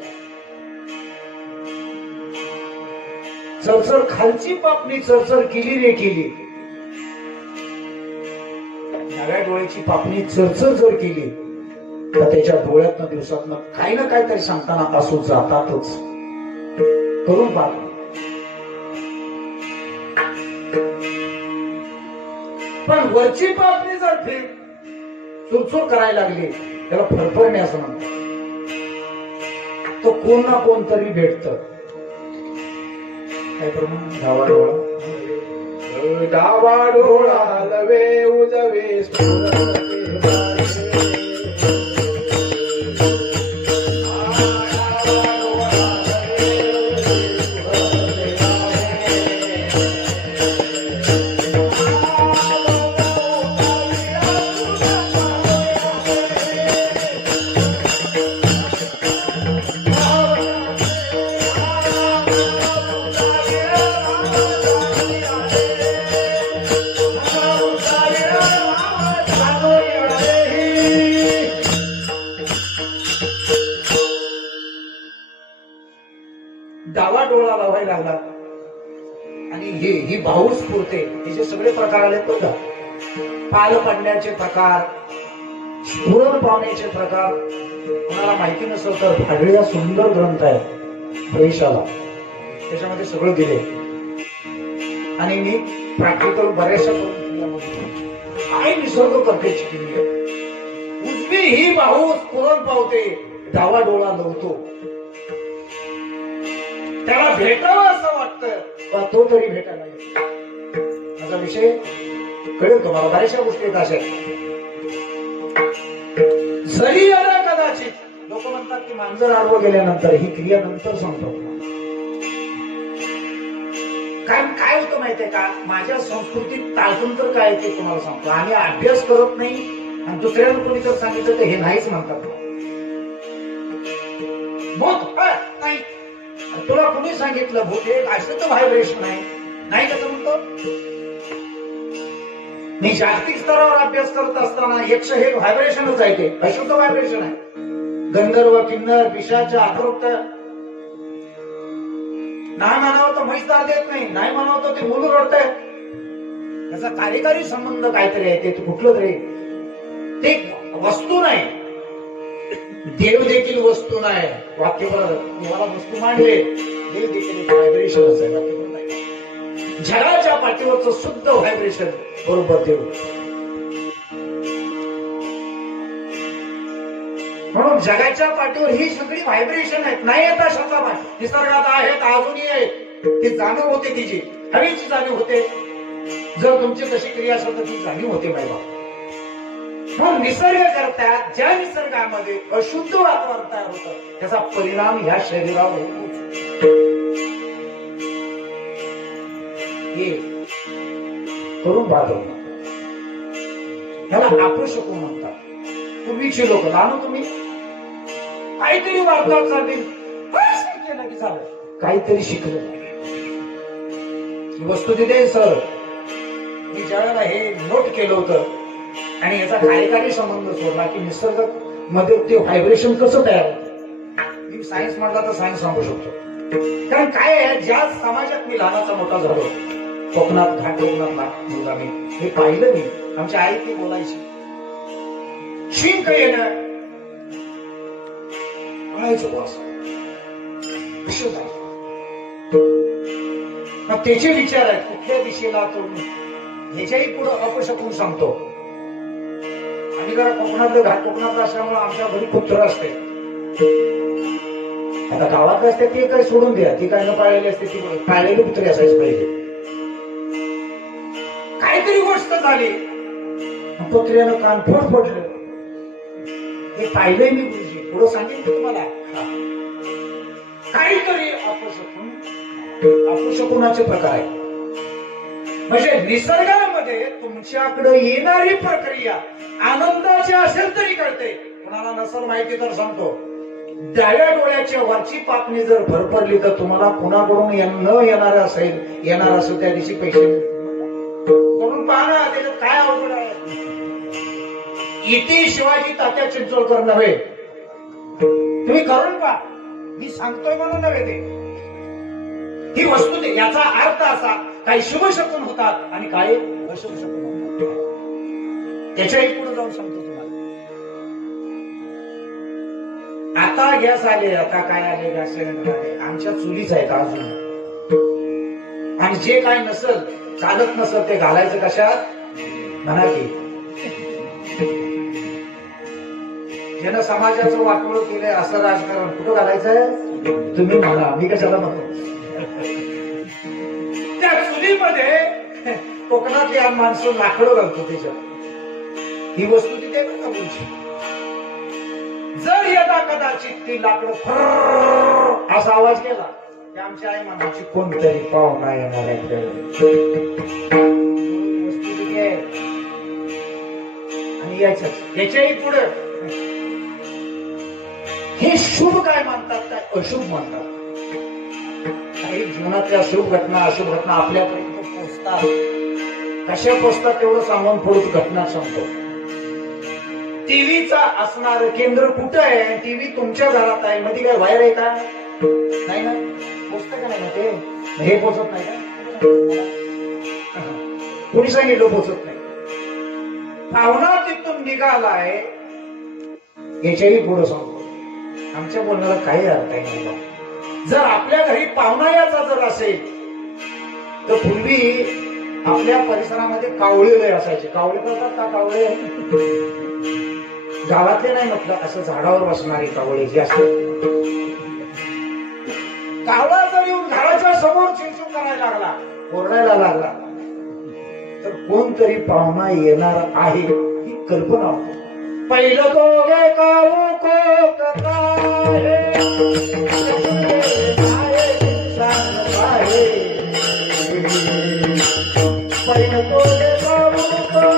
चरचर खालची पापणी चरचर केली रे केली. डाव्या डोळ्याची पापणी चरचर जर केली तर त्याच्या डोळ्यातनं दिवसातनं काही ना काहीतरी सांगताना असू जातातच. करून पाहतो. पण वरची पापणी जर चुरचूर करायला लागली त्याला फरफरणे असं म्हणतात. तो कोण ना कोण तरी भेटत. काय प्रमाण डावा डोळा डावा डोळा लवे उजवे डावा डोळा लावायला लागला आणि ही भाऊस पुरते. तिचे सगळे प्रकार आले बघा. पाल पडण्याचे प्रकार, स्फुरण पावण्याचे प्रकार. कोणाला माहिती नसेल तर फाडलेला सुंदर ग्रंथ आहे प्रवेशाला, त्याच्यामध्ये सगळं दिले. आणि मी प्रॅक्टिकल बऱ्याचशा काय निसर्ग करते शिकली. उजवी ही भाऊस पुरण पावते, डावा डोळा लवतो. त्याला भेटावं असं वाटतं पण तो तरी भेटायला येतो. माझा विषय कळेल तुम्हाला. बऱ्याचशा गोष्टी आहेत अशा. जरी आला कदाचित लोक म्हणतात की मांजर आडवं गेल्यानंतर ही क्रिया नंतर सांगतो. कारण काय होतं माहितीये का, माझ्या संस्कृतीत ताजून तर काय ते तुम्हाला सांगतो. आम्ही अभ्यास करत नाही आणि दुसऱ्यानं कोणी जर सांगितलं तर हे नाहीच म्हणतात. नाही तुला कुणी सांगितलं भूत एक असं तर व्हायब्रेशन आहे नाही कसं म्हणतो. मी जागतिक स्तरावर अभ्यास करत असताना 100 हे व्हायब्रेशनच आहे. ते अशुद्ध व्हायब्रेशन आहे. गंधर्व किन्नर पिशाच आक्रोक्त. नाही म्हणावं तर म्हैसदार देत नाही, नाही म्हणावं तर ते मुलं रडत आहे. त्याचा कार्यकारी संबंध काहीतरी आहे. ते कुठलं तरी ते वस्तू नाही. देव देखील वस्तू नाही. वाक्य देवाला वस्तू मांडले. देव देखील व्हायब्रेशनच आहे. वाक्य नाही. जगाच्या पाठीवरचं शुद्ध व्हायब्रेशन बरोबर देव. म्हणून जगाच्या पाठीवर ही सगळी व्हायब्रेशन आहेत. नाही येता शब्दा निसर्गात आहेत, अजूनही आहेत. ती जाणीव होते तिची हवेची जाणीव होते. जर तुमची तशी क्रिया असेल तर ती जाणीव होते बाबा. म्हणून निसर्ग करतात. ज्या निसर्गामध्ये अशुद्ध वातावरण तयार होतं त्याचा परिणाम ह्या शरीरावर होतो. हे करून पाहतो. त्याला अपशकुन म्हणतात. पूर्वीचे लोक लहान तुम्ही काहीतरी वार्ता चालली केलं की झालं, काहीतरी शिकलं. वस्तू तिथे सर मी ज्यावेळेला हे नोट केलं होतं आणि याचा कार्यकारी संबंध सोडला की निसर्ग मध्ये ते व्हायब्रेशन कसं तयार होतं. मी सायन्स म्हटला तर सायन्स सांगू शकतो. कारण काय आहे, ज्या समाजात मी लहानाचा मोठा झालो, कोकणात घाट कोकणात मी हे पाहिलं. मी आमच्या आई ती बोलायची शिंक येणं मग त्याचे विचार आहेत कुठल्या दिशेला तो. ह्याच्याही पुढे अपशकून सांगतो. आम्ही जरा कोकणातलं घाट कोकणातलं असल्यामुळे आमच्या घरी कुत्र असते. आता गावात असते ते काय सोडून द्या. ती काय न पाळलेली असते ती पाळलेली कुत्री असायची पाहिजे. काहीतरी गोष्ट झाली कुत्र्यानं कान फोडलं. हे पाहिलंय मी गुरुजी. पुढं सांगितलं तुम्हाला. काहीतरी अपशकुनाचे प्रकार आहे. म्हणजे निसर्गामध्ये तुमच्याकडे येणारी प्रक्रिया आनंदाची असेल तरी कळते. कोणाला नसेल माहिती तर सांगतो. डाव्या डोळ्याच्या वरची पापणी जर भरपडली तर तुम्हाला कुणाकडून न येणार असेल त्या दिवशी पैसे करून पाहणं. त्याच्यात काय अवघड आहे. इथे शिवाजी तात्या चिंचोळकर नव्हे. तुम्ही करून पहा. मी सांगतोय म्हणून नव्हे ते, ही वस्तू ते. याचा अर्थ असा, काही शुभ शकून होतात आणि काही अशुभ शकून होतात. त्याच्याही पुढे जाऊन सांगतो तुम्हाला. आता गॅस आले, आता काय आले, गॅस सिलेंडर आले, आमच्या चुलीच आहेत अजून. आणि जे काय नसल, चालत नसल, ते घालायचं कशात म्हणा की. ज्यानं समाजाचं वाटोळ केलंय असं राजकारण कुठं घालायचंय तुम्ही म्हणा, मी कशाला म्हणतो. त्या चुलीमध्ये कोकणातली माणसं लाकडं घालतो त्याच्यात. ही वस्तू तिथे का बोलची. जर यदा कदाचित ती लाकडं फर्र असा आवाज केला की आमच्या आई मनाची कोणतरी पाहुणा येणार आहे. वस्तू तिथे आहे आणि याच्याही पुढे हे शुभ काय मानतात, काय अशुभ मानतात. काही जीवनातल्या शुभ घटना अशुभ घटना आपल्यापर्यंत पोहोचतात. कशा पोहोचतात तेवढं सांगून पुढे घटना सांगतो. टीव्हीचा असणार केंद्र कुठं आहे? टीव्ही तुमच्या घरात आहे, मध्ये काय वायर आहे का? नाही ना, पोचतं का नाही ते? हे पोचत नाही का? कोणी सांगितलं पोचत नाही? पाहुणा तिथून निघालाय याच्याही पुढे सांगतो. आमच्या बोलण्याला काही अर्थ नाही. जर आपल्या घरी पाहुणा याचा जर असेल तर पूर्वी आपल्या परिसरामध्ये कावळे लय असायचे. कावळे करतात का? कावळे गावातले नाही म्हटलं, असं झाडावर बसणारे कावळे जे असतात. कावळा जर येऊन घराच्या समोर चिंचू करायला लागला, ओरडायला लागला, तर कोणतरी पाहुणा येणार आहे ही कल्पना होती. पहिलं तो गे काऊ को कथाहे, पहिलं तो गे काऊ को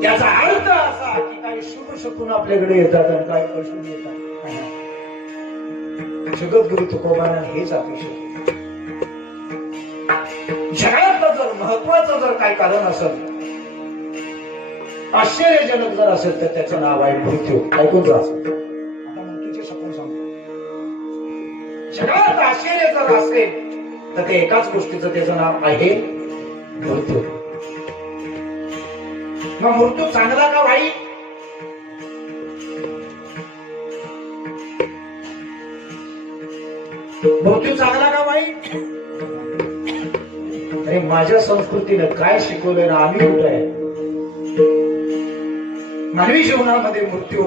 त्याचा अर्थ असा की काही शुभ शकून आपल्याकडे येतात आणि काही अशुभ येतात. जगद्गुरु तुकोबांना हेच अतिशय. जगातलं जर महत्वाचं जर काही कारण असेल, आश्चर्यजनक जर असेल, तर त्याचं नाव आहे मृत्यू. ऐकून जा. आता मृत्यूचे शकून सांगतो. जगात आश्चर्य जर असेल तर ते एकाच गोष्टीचं त्याचं नाव आहे मृत्यू. मग मृत्यू चांगला का वाईट? मृत्यू चांगला का वाईट? अरे माझ्या संस्कृतीनं काय शिकवलंय ना, आम्ही कुठं आहे? मानवी जीवनामध्ये मृत्यू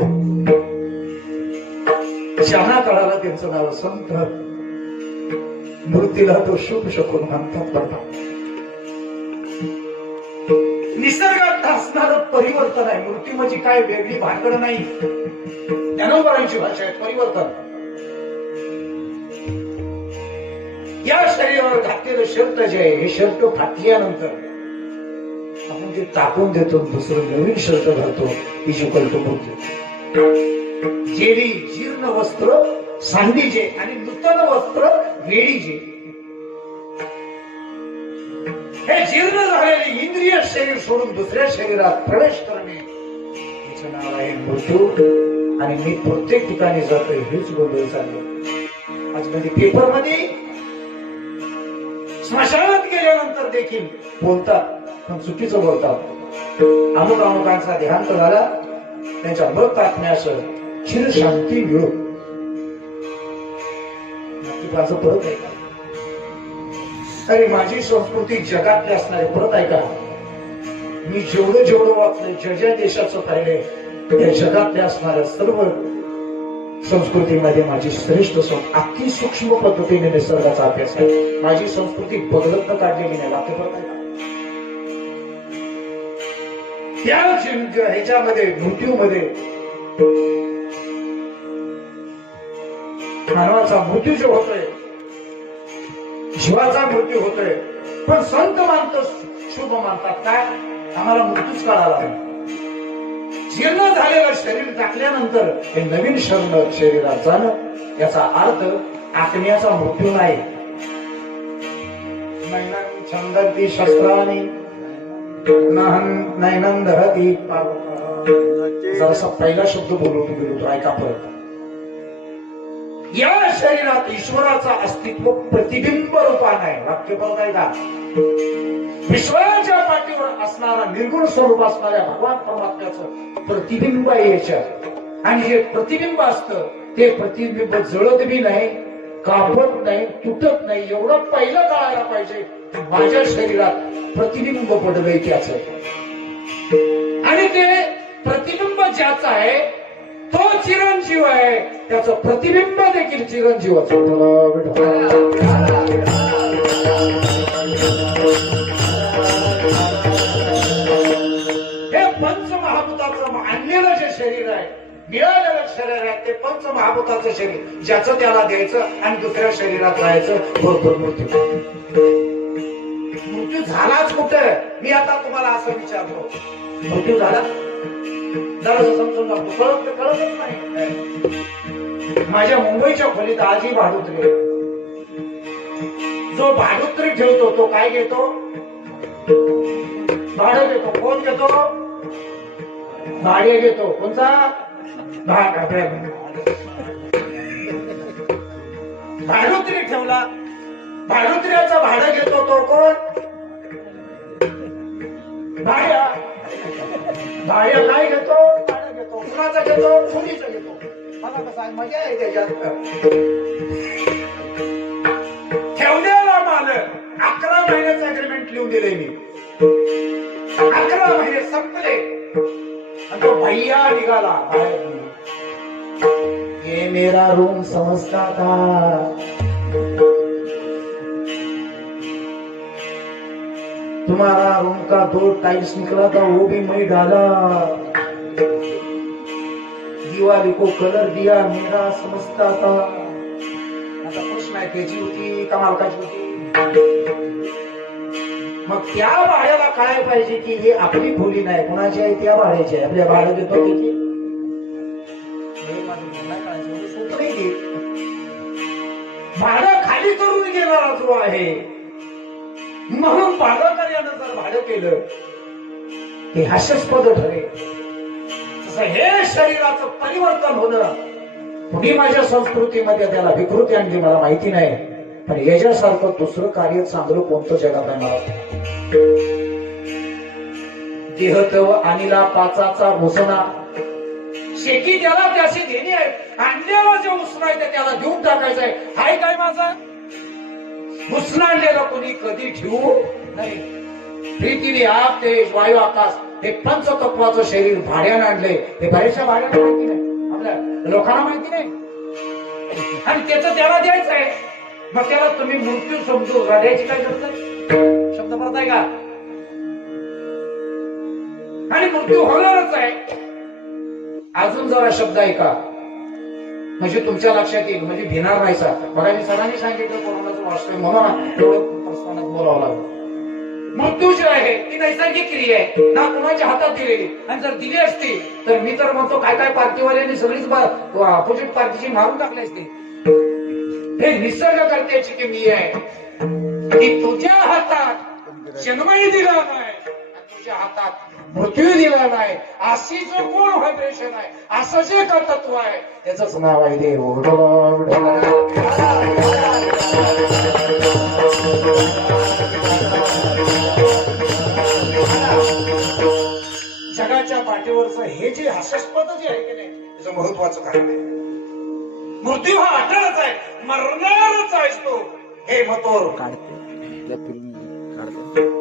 ज्यांना कळाला त्यांचं नाव संत. मृत्यूला तो शुभ शकून म्हणतात. निसर्गात असणारं परिवर्तन आहे. मृत्यू म्हणजे काय वेगळी भानगड नाही. ज्ञानोबरांची भाषा आहे परिवर्तन. या शरीरावर घातलेलं शर्ट जे आहे, हे शर्ट फाटल्यानंतर आपण ते टाकून देतो, दुसरं नवीन शर्ट घालतो. ही कळतो मृत्यू. जेली जीर्ण वस्त्र सांडीचे आणि नूतन वस्त्र वेडीचे. हे जीर्ण झालेले इंद्रिय शरीर सोडून दुसऱ्या शरीरात प्रवेश करणे, याचं नाव आहे मृत्यू. आणि मी प्रत्येक ठिकाणी जातोय हेच गोंधळ चालले. आज मध्ये पेपर मध्ये स्मशानात गेल्यानंतर देखील बोलतात, पण चुकीचं बोलतात. अमुक अमुकांचा देहांत झाला, त्यांच्या मृत आत्म्यास चिर शांती मिळो. नक्की माझं परत आहे का? अरे माझी संस्कृती जगातली असणारे परत ऐका. मी जेवढं वाचलंय, ज्या ज्या देशाचं पाहिलंय, या जगातल्या असणाऱ्या सर्व संस्कृतीमध्ये माझी श्रेष्ठ अति सूक्ष्म पद्धतीने निसर्गाचा अभ्यास आहे. माझी संस्कृती बदलत काढलेली नाही. वाक्य बरोबर आहे का? त्या ह्याच्यामध्ये मृत्यूमध्ये मानवाचा मृत्यू जो होतोय, जीवाचा मृत्यू होतोय, पण संत मानतो, शुभ मानतात. काय आम्हाला मृत्यूच काढायला नाही. जीर्ण झालेलं शरीर टाकल्यानंतर हे नवीन शरीरात जाणं याचा अर्थ आत्म्याचा मृत्यू नाही. छंदती शस्त्राने नैनंद दहती. जरासा पहिला शब्द बोलवतो गेलो तो ऐका परत. या शरीरात ईश्वराचा अस्तित्व प्रतिबिंब रूपाने आहे. वाक्य बरोबर आहे का? विश्वाच्या पाठीवर असणारा निर्गुण स्वरूप असणाऱ्या भगवान परमात्म्याचं प्रतिबिंब आहे याच्यात. आणि जे प्रतिबिंब असतं ते प्रतिबिंब जळत बी नाही, कापत नाही, तुटत नाही. एवढं पहिलं कळायला पाहिजे माझ्या शरीरात प्रतिबिंब पडलंय त्याच. आणि ते प्रतिबिंब ज्याचं आहे तो चिरंजीव आहे, त्याचं प्रतिबिंब देखील चिरंजीवाचं. हे पंचमहाभूताचं आणलेलं जे शरीर आहे, मिळालेलं शरीर आहे, ते पंचमहाभूताचं शरीर ज्याचं त्याला द्यायचं आणि दुसऱ्या शरीरात जायचं. बरोबर मृत्यू झालाच कुठे? मी आता तुम्हाला असं विचारतो, मृत्यू झाला जरा समजून जातो. कळतच नाही. माझ्या मुंबईच्या खोलीत आजही भाडुत्री. जो भाडुत्री ठेवतो तो काय घेतो? भाडं घेतो. कोण घेतो? भाडे घेतो. कोणचा? भाडुत्री ठेवला, भाडुत्र्याचं भाडं घेतो तो कोण? भाड्या. भाड्या काय घेतो? भाडं घेतो. कुणाचा घेतो? मुलीचं घेतो. मला कसं मजा आहे त्याच्यात. ठेवलेला मालक 11 महिन्याचं अग्रीमेंट लिहून दिले मी. 11 महिने संपले आणि तो भैया निघाला बाहेर. ये मेरा रूम समजता था, तुम्हारा रूम का 2 टाइल्स निकला था वो भी मैं डाला, दिवाली को कलर दिया मेरा समजता था. आता प्रश्न आहे त्याची होती का मालकाची होती? मग त्या भाड्याला काय पाहिजे की हे आपली खोली नाही, कोणाची आहे? त्या भाड्याची आहे. आपल्या भाडं देतो त्याची भाडं खाली करून गेणारा जो आहे, म्हणून भाडकर्यानं जर भाडं केलं ते हास्यास्पद ठरेल. तसं हे शरीराचं परिवर्तन होणं, कुणी माझ्या संस्कृतीमध्ये त्याला विकृती आणली मला माहिती नाही, पण याच्यासारखं दुसरं कार्य चांगलं कोणतं जगात आहे मला? देहतव आणिला पाचाचा घोषणा शेकी त्याला त्याशी देणी आहे. आणलेला जे उसना आहे ते त्याला देऊन टाकायचं आहे. हाय काय माझा उसनाडलेला कोणी कधी ठेवू नाही. प्रीतीने आप तेज वायू आकाश हे पंचतत्वाचं शरीर भाड्यानं आणलंय. हे बऱ्याचशा भाड्याला माहिती नाही, आपल्या लोकांना माहिती नाही. आणि त्याचं त्याला द्यायचं आहे. मग त्याला तुम्ही मृत्यू समजू रडायची काय गरज आहे? शब्द परत आहे का? आणि मृत्यू होणारच आहे. अजून जरा शब्द ऐका म्हणजे तुमच्या लक्षात येईल, म्हणजे भिणार नाही सर. बघा मी सरांनी सांगितलं कोरोनाचं वास्तव म्हणून एवढं प्रस्तावनात बोलावं लागलं. मृत्यू जी आहे ती नैसर्गिक क्रिया आहे, ना कुणाच्या हातात दिलेली. आणि जर दिली असती तर मी तर म्हणतो काय काय पार्टीवाल्यांनी सगळीच अपोजिट पार्टीची मारून टाकली असते. हे निसर्ग करण्याची की मी आहे की तुझ्या हातात जन्मही दिला नाही, तुझ्या हातात मृत्यू दिला नाही. अशी जो कोण व्हायब्रेशन आहे, असं जे तत्व आहे त्याच नाव आहे देव. जगाच्या पाठीवरचं हे जे हास्यास्पद जे आहे की नाही त्याचं महत्वाचं कारण आहे. मृत्यू हा अटळच आहे, मरणारच आहेस तो. हे मतो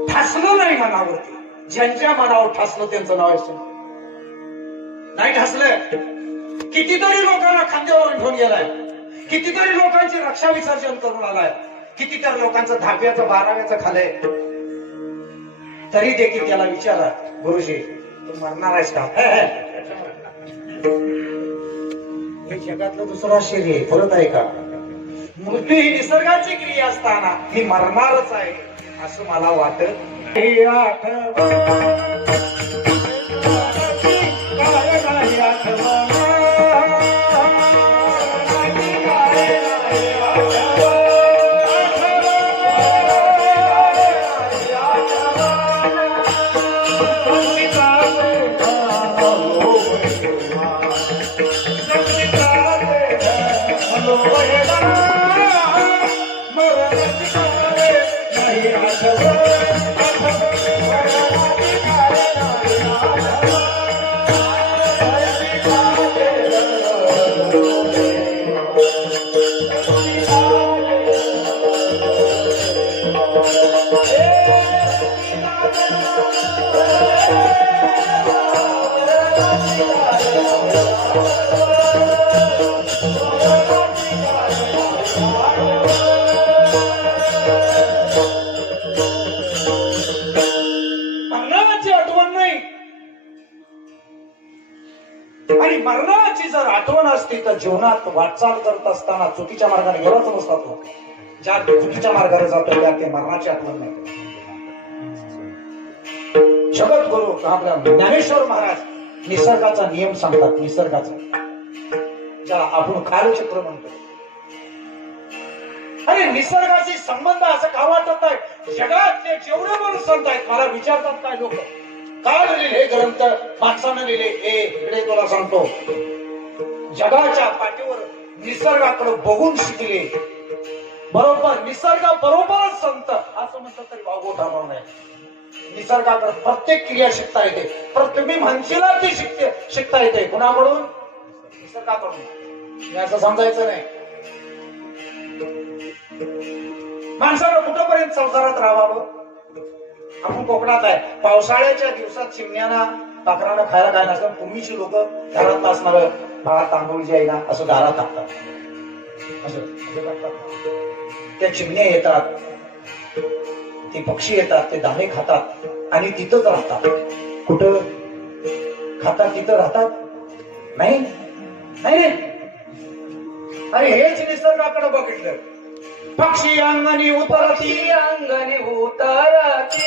ठासलं नाही मनावरती. ज्यांच्या मनावर ठासलं त्यांचं नाव आहे. नाही ठासलं. कितीतरी लोकांना खांद्यावर घेऊन गेलाय, कितीतरी लोकांची रक्षा विसर्जन करून आलाय, कितीतरी लोकांचं 10व्याचं 12व्याचं खाल्लंय. तरी देखील त्याला विचारा, गुरुजी तू मरणार आहेस का? हे जगातलं दुसरं आश्चर्य परत आहे का? मृत्यू ही निसर्गाची क्रिया असताना ही मरणारच आहे असं मला वाटत. हे मरणाची आठवण नाही, आणि मरणाची जर आठवण असती तर जीवनात वाटचाल करत असताना चुकीच्या मार्गाने गेलाच नसतात लोक. ज्या चुकीच्या मार्गाने जातो त्या ते मरणाची आठवण नाही. जगद्गुरु आपल्या ज्ञानेश्वर महाराज निसर्गाचा नियम सांगतात. निसर्गाचा ज्याला आपण कालचक्र म्हणतो. अरे निसर्गाशी संबंध असं का वाटत आहे? जगातले जेवढे पण संत आहेत मला विचारतात काय लोक, काल लिहिले ग्रंथ माणसानं लिहिले. इकडे तुला सांगतो, जगाच्या पाठीवर निसर्गाकडे बघून शिकले. बरोबर निसर्गा बरोबरच संत असं म्हणतात तरी वावगो ठाणार नाही. निसर्गाकडे प्रत्येक क्रिया शिकता येते. तुम्ही म्हणशीला ती शिकता येते. कुणाकडून? निसर्गाकडून. असं समजायचं नाही. माणसानं कुठपर्यंत संसारात राहावं? आपण कोकणात आहे. पावसाळ्याच्या दिवसात चिमण्याना पाखरानं खायला काय नसतं. पूर्वीची लोक घरात असणार भाळा तांदूळ जे आहे ना असं दारात टाकतात. असं त्या चिमण्या येतात, ते पक्षी येतात, ते दाणे खातात आणि तिथंच राहतात. कुठं खातात? तिथं राहतात? नाही नाही रे. अरे हेच निसर्गाकडे बघितलं. पक्षी अंगणी उतरती, अंगणी उतरती,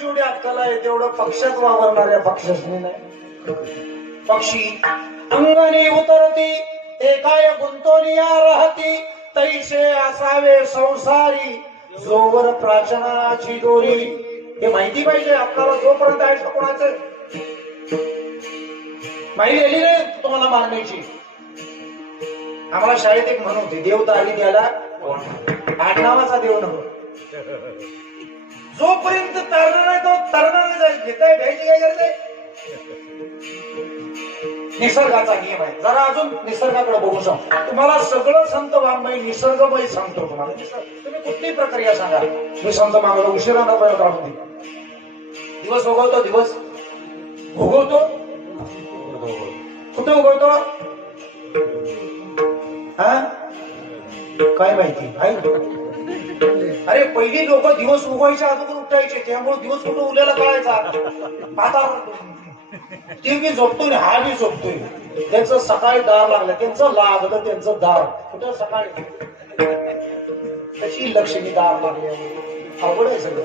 जेवढी अक्कल आहे तेवढं पक्षात वावरणाऱ्या पक्षासने नाही. पक्षी अंगणी उतरती, एकाय गुंतोनिया राहती, तैसे असावे संसारी, जोवर प्राचनाची दोरी. हे माहिती पाहिजे आपल्याला. जोपर्यंत आहे कोणाचं माहिती आली नाही तुम्हाला मारण्याची. आम्हाला शाळेत एक म्हण होती, देव तर आली द्यायला आडनावाचा देव नको. जोपर्यंत तरणार नाही तो तरणार नाही. घेताय घ्यायची काय गरज आहे? निसर्गाचा नियम आहे. जरा अजून निसर्गाकडे बघू शकतो. तुम्हाला सगळं संत वाङ्मय निसर्गमय सांगतो. तुम्हाला तुम्ही कुठली प्रक्रिया सांगा, मी संत मागवलं उशिरा न काढून दे. दिवस उगवतो, दिवस उगवतो कुठं उगवतो हा काय माहिती अरे पहिली लोक दिवस उगवायच्या अगोदर उठायचे त्यामुळे दिवस कुठं उगलेला कळायचा आता ते बी झोपतोय हा बी झोपतोय त्यांचं सकाळी दार लागलं त्यांचं लागलं त्यांचं दार कुठं सकाळी कशी लक्ष्मी दार लागली अवघड आहे सगळं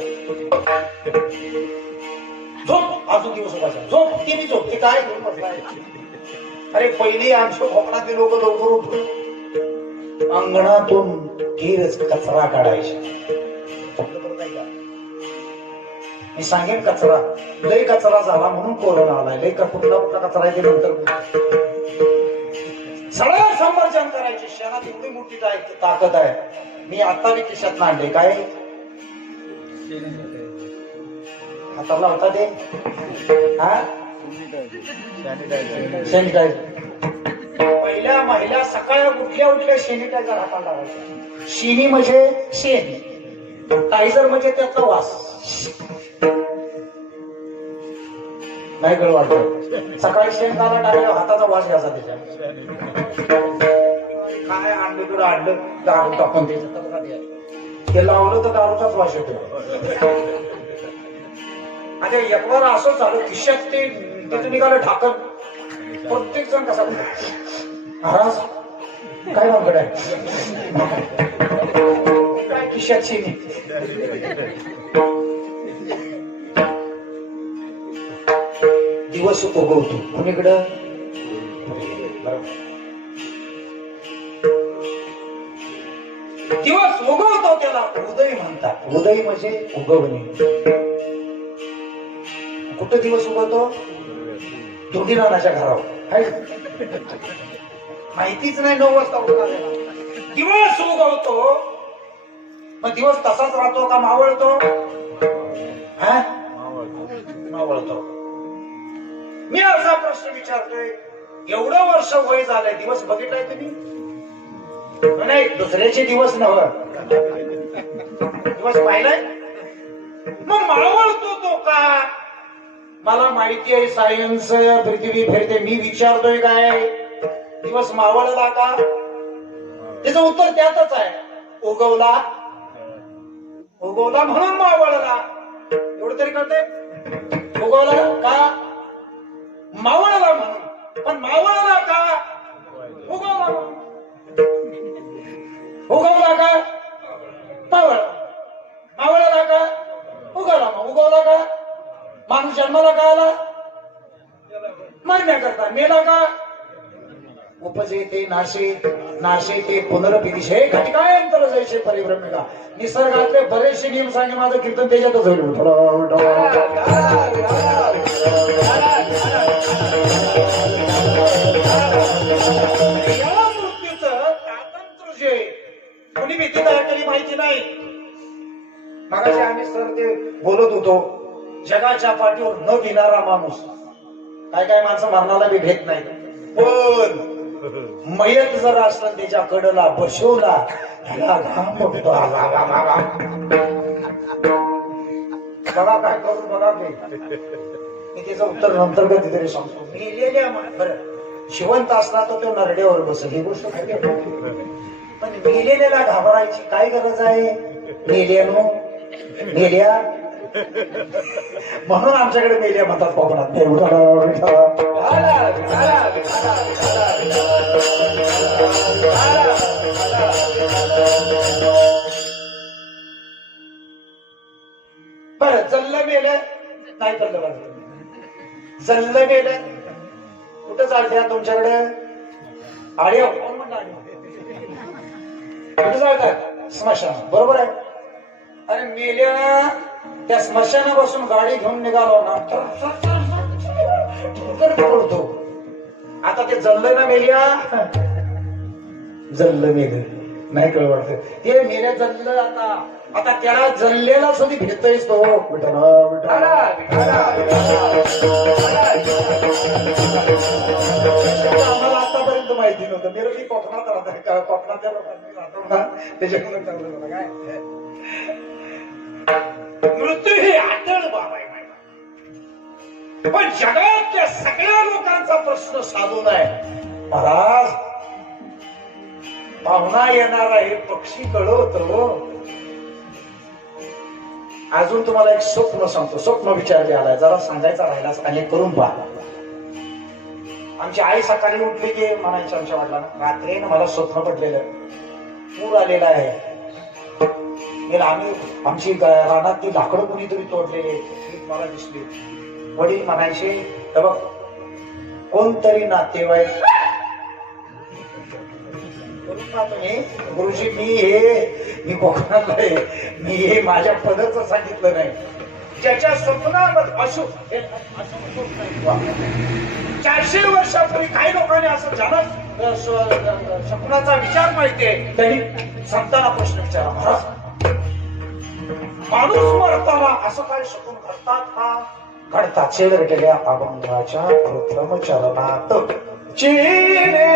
झोप अजून दिवस उभायचा झोप ते बी झोप ते काय घेऊन बसलाय अरे पहिली आमच्या कोकणातले लोक लवकर उठून अंगणातून धीरच कचरा काढायचे मी सांगेन कचरा लय कचरा झाला म्हणून कोरोना आलाय लय कुठला कुठला कचरा आहे ते नंतर सगळं संवर्धन करायचे शहरात एवढी मोठी ताकद आहे मी आता बी खिशात आणले काय हाताला होता ते हा सॅनिटायझर पहिल्या महिला सकाळी उठल्या सॅनिटायझर हाताला लावायचा शिनी म्हणजे शेण टायझर म्हणजे त्याचा वास नाही गळ वाटत सकाळी शेण काला टाकल्यावर हाताचा वास घ्यायचा त्याच्या काय आणलं तुला आणलं दारू टाकून ते लावलं तर दारूचाच वास येतो आता एक वार असं झालं खिशात ते तिथं निघालं ढाकण प्रत्येक जण कसा महाराज काय वागड आहे काय खिशात शिनी दिवस उगवतो कुणीकडं दिवस उगवतो त्याला उदय म्हणतात उदय म्हणजे उगवणे कुठं दिवस उगवतो धोंडीनानाच्या घरावर माहितीच नाही 9 वाजता उठला दिवस उगवतो मग दिवस तसाच राहतो का मावळतो मावळतो मी असा प्रश्न विचारतोय एवढं वर्ष वय झालंय दिवस बघितलाय तुम्ही नाही दुसऱ्याचे दिवस नव दिवस पाहिलाय मग मावळतो तो का मला माहिती आहे सायन्स पृथ्वी फिरते मी विचारतोय काय दिवस मावळला का त्याचं उत्तर त्यातच आहे उगवला उगवला म्हणून मावळला एवढं तरी कळतंय उगवला का मावळला म्हणून पण मावळला का उगवला उगवला का मावळला मावळला का उगवला मग उगवला का माणूस जन्माला का आला मरण्याकरता मेला का उपजे ते नाशे नाशे ते पुनरपिदिशे घटकायंतर जैसे परिभ्रमिका निसर्गातले बरेचसे नियम सांगे माझं कीर्तन त्याच्यातच होईल या मृत्यूचं स्वातंत्र्य जे कोणी भीती तयार केली माहिती नाही मगाशी आम्ही सर ते बोलत होतो जगाच्या पाठीवर न भिणारा माणूस काय काय माणसं मरणाला बी भेट नाही पण मयत जर असलं त्याच्या कडला बसवला त्याला घाम उठतो बघा काय करू बघा मी त्याचं उत्तर नंतर कधीतरी सांगतो मेलेल्या बरं शिवंत असला तर तो नरड्यावर बसेल ही गोष्ट खरी पण मेलेल्याला घाबरायची काय गरज आहे मेल्यानो मेल्या म्हणून आमच्याकडे मेल्या म्हणतात कोकणात बरं जल्ल मेलं नाही कळलं जल्ल मेलं कुठं चालत्या तुमच्याकडे आड्या कोण म्हणलं कुठे चालतात स्मशान बरोबर आहे अरे मेल्या त्या स्मशानापासून गाडी घेऊन निघालो ना पडतो आता ते जल्ल ना मेल्या जल्ल मेल नाही कळ वाटत ते मेल्या जल्ल आता आता त्याला जल्लेला सुद्धा भेटतोयच तो आम्हाला आतापर्यंत माहिती नव्हतं मेरे मी कोकणात राहत कोकणातल्या लोकांनी राहतो ना त्याच्याकडून चांगलं झालं काय मृत्यू ही आटळ बाब आहे पण जगातल्या सगळ्या लोकांचा प्रश्न साधून आहे. महाराज, पाहुणा येणारा हे पक्षी कळवतो. अजून तुम्हाला एक स्वप्न सांगतो. स्वप्न विचारले आलाय, जरा सांगायचा राहिला आणि करून पहा. आमची आई सकाळी उठली की म्हणायची आमच्या वडिलांना, रात्री ना मला स्वप्न पडलेलं, पूर आलेला आहे. आम्ही आमची रानातली लाकडं कुणीतरी तोडलेले मला दिसली. वडील म्हणायचे, हे बघ, कोणतरी नातेवाईक तुम्ही गुरुजी, मी कोकणातला आहे, मी हे माझ्या पदाचं सांगितलं नाही. ज्याच्या स्वप्नामध्ये असो 400 वर्षापूर्वी काही लोकांनी असं ज्याला स्वप्नाचा विचार माहितीये त्यांनी संतांना प्रश्न विचारा, महाराज माणूस मरताना असं काय स्वप्न घडतात का? घडतात. शेर गेल्या अभंगाच्या प्रथम चरणात चिने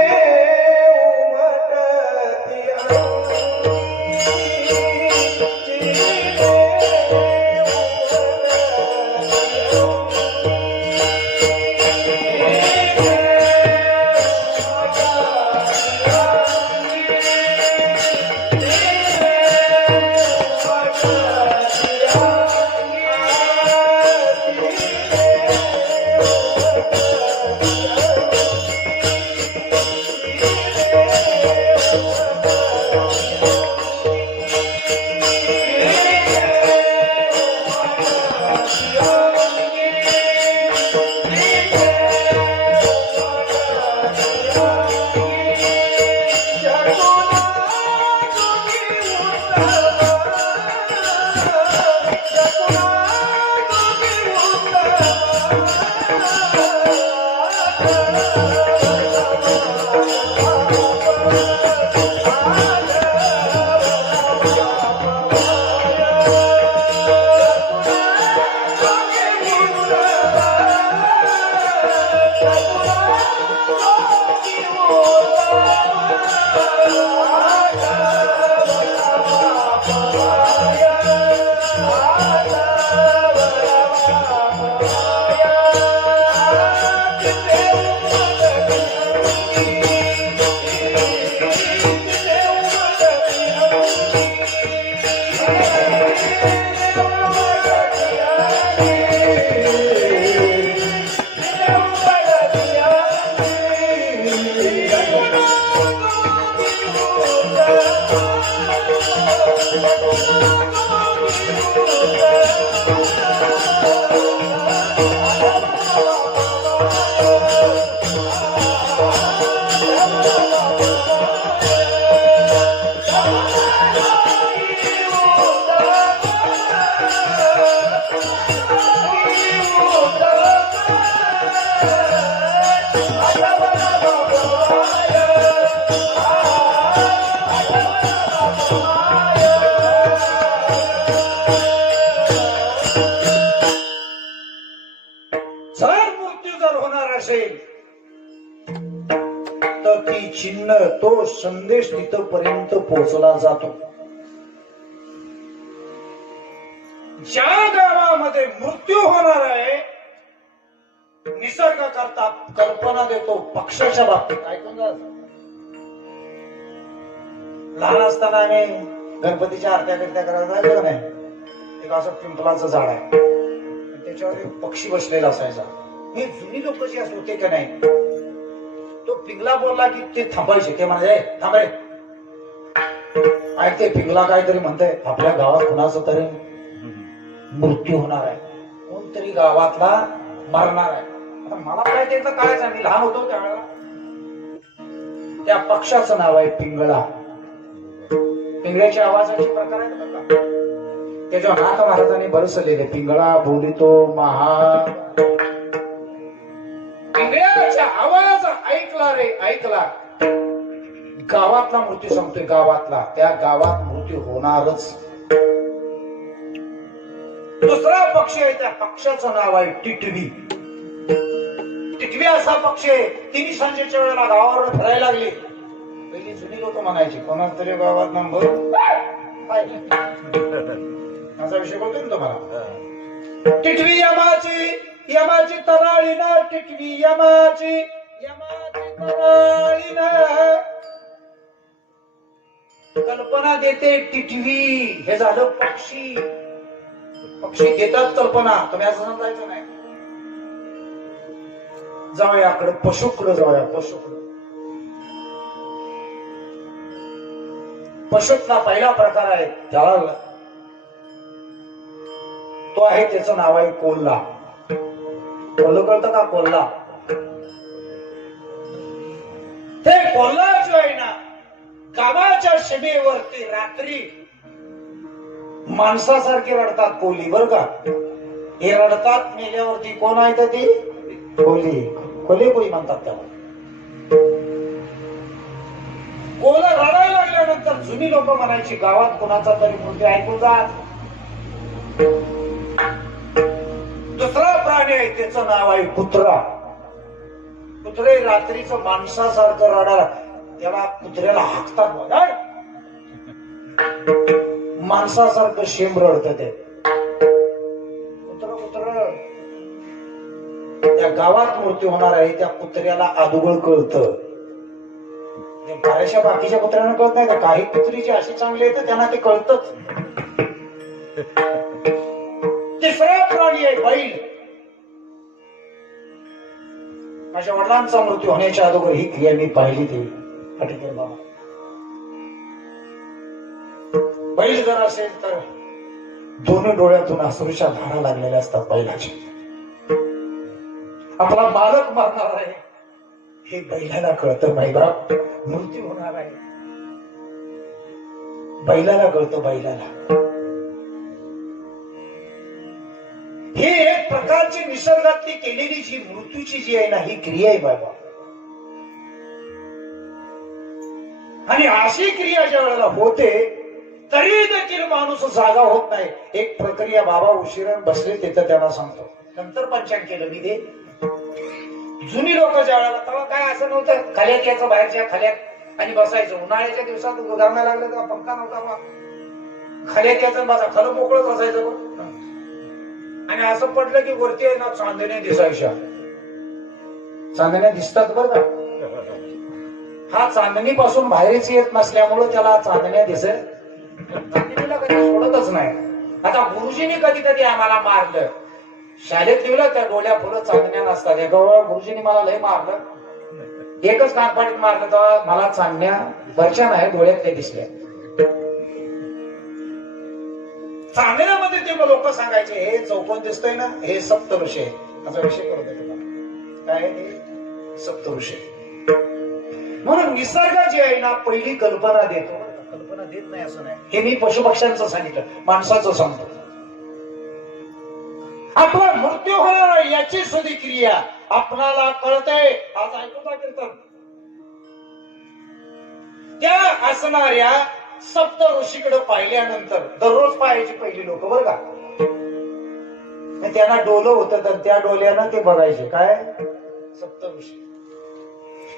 चिन्ह तो संदेश तिथपर्यंत पोहोचला जातो. ज्या गावामध्ये मृत्यू होणार आहे, निसर्ग करता कल्पना देतो पक्षाच्या बाबतीत. ऐकून जा. लहान असताना आम्ही गणपतीच्या आरत्या बिरत्या करायला जायचो नाही. एक असं पिंपलाचं झाड आहे, त्याच्यावर एक पक्षी बसलेला असायचा. हे जुनी लोक जी असं होते का नाही, तो पिंगला बोलला की ते थांबायचे. ते म्हणाले, थांबे, ऐकते पिंगला काहीतरी म्हणतंय, आपल्या गावात कुणाचं तरी मृत्यू होणार आहे, कोणतरी गावातला मरणार आहे. आता मला काय त्याचं काय सांगितलं, लहान होतो त्यावेळेला. त्या पक्षाचं नाव आहे पिंगळा. पिंगळ्याच्या आवाजाचे प्रकार आहेत बघा. त्याच्या नाथ महाराजांनी बरसलेले, पिंगळा बोलितो महा. पिंगळ्याचा आवाज ऐकला रे, ऐकला. गावातला मृत्यू सांगतोय, गावातला. त्या गावात मृत्यू होणारच. दुसरा पक्षी आहे, त्या पक्षाचं नाव आहे टिटवी. टिटवी असा पक्षी आहे, तिन्ही संजेच्या वेळेला गावावर फिरायला लागली. पहिली जुनी लोक म्हणायची, कोणाच तरी गावात नंबर माझा विषय बोलतोय ना तुम्हाला. टिटवी यमाची यमाची तराळीन टिटवी यमाची तराळीन कल्पना देते टिटवी. हे झालं पक्षी. पक्षी देतात कल्पना. तुम्ही असं समजायचं नाही. जाऊयाकडे पशुकडे जाऊया. पशुकडे पशुतला पहिला प्रकार आहे त्याला तो आहे त्याचं नाव आहे कोल्हा. कोल्हा कळतं का? कोल्हा. ते कोल्हा जो आहे ना गावाच्या सीमेवरती रात्री माणसासारखी रडतात कोली. बर का? हे रडतात मेल्यावरती. कोण आहे तर ती कोली. कोली कोली म्हणतात त्याला. कोला रडायला लागल्यानंतर जुनी लोक म्हणायची गावात कोणाचा तरी मुलगा ऐकून जात. दुसरा प्राणी आहे त्याचं नाव आहे कुत्रा. कुत्रे रात्रीचं माणसासारखं रडायला त्याला कुत्र्याला हाकतात बघा. माणसासारखं शेम रडत ते कुत्र. त्या गावात मृत्यू होणार आहे त्या कुत्र्याला अदुगळ कळतं. बऱ्याचशा बाकीच्या कुत्र्यांना कळत नाही का? काही कुत्री जी अशी चांगली येतं त्यांना ते कळतच. तिसरा प्राणी आहे बैल. माझ्या वडिलांचा मृत्यू होण्याच्या अगोदर ही क्रिया मी पाहिली ती फटकेर बाबा. बैल जर असेल तर दोन्ही डोळ्यातून अश्रूच्या धारा लागलेल्या असतात बैलाची. आपला मालक मरणार आहे हे बैलाला कळतं. बाप मृत्यू होणार आहे बैलाला कळतं. बैलाला हे एक प्रकारची निसर्गातली केलेली जी मृत्यूची जी आहे ना ही क्रिया आहे बाबा. आणि अशी क्रिया ज्या वेळेला होते तरी देखील माणूस जागा होत नाही. एक प्रक्रिया बाबा उशिरा बसले तिथं त्यांना सांगतो. नंतर पंचांग केलं मी ते. जुनी लोक ज्या वेळेला तेव्हा काय असं नव्हतं. खाल्यात यायचं बाहेरच्या खाल्यात आणि बसायचं. उन्हाळ्याच्या दिवसात गरमायला लागलं तेव्हा पंखा नव्हता बा. खाल्यात यायचं बसा. खालं मोकळच असायचं. आणि असं पडलं की वरती आहे ना चांदण्या दिसायच्या. चांदण्या दिसतात बरं का? हा चांदणी पासून बाहेरच येत नसल्यामुळं त्याला चांदण्या दिसत. चांदणीला कधी सोडतच नाही. आता गुरुजींनी कधी कधी आम्हाला मारलं. शाळेत लिहिलं त्या डोळ्या फुलं चांदण्या नसतात. एका वेळा गुरुजींनी मला लय मारलं. एकच कानपाडीत मारलं तेव्हा मला चांदण्या वरच्या नाही डोळ्यात दिसल्या. चांदण्यामध्ये ते लोक सांगायचे हे चौकोन दिसतोय ना हे सप्तऋषी आहे. असा विषय करू दे तुला. काय ते सप्तऋषी. म्हणून निसर्ग जे आहे ना पहिली कल्पना देतो. कल्पना देत नाही असं नाही. हे मी पशुपक्ष्यांचं सांगितलं. माणसाचं सांगतो. आपला मृत्यू होणार याची सुद्धा क्रिया आपणाला कळतंय. आज ऐकून जा कीर्तन. त्या असणाऱ्या सप्त ऋषीकडे पाहिल्यानंतर दररोज पाहायची पहिली लोक बरं का. त्यांना डोलं होतं तर त्या डोल्यानं ते बघायचे काय सप्त ऋषी.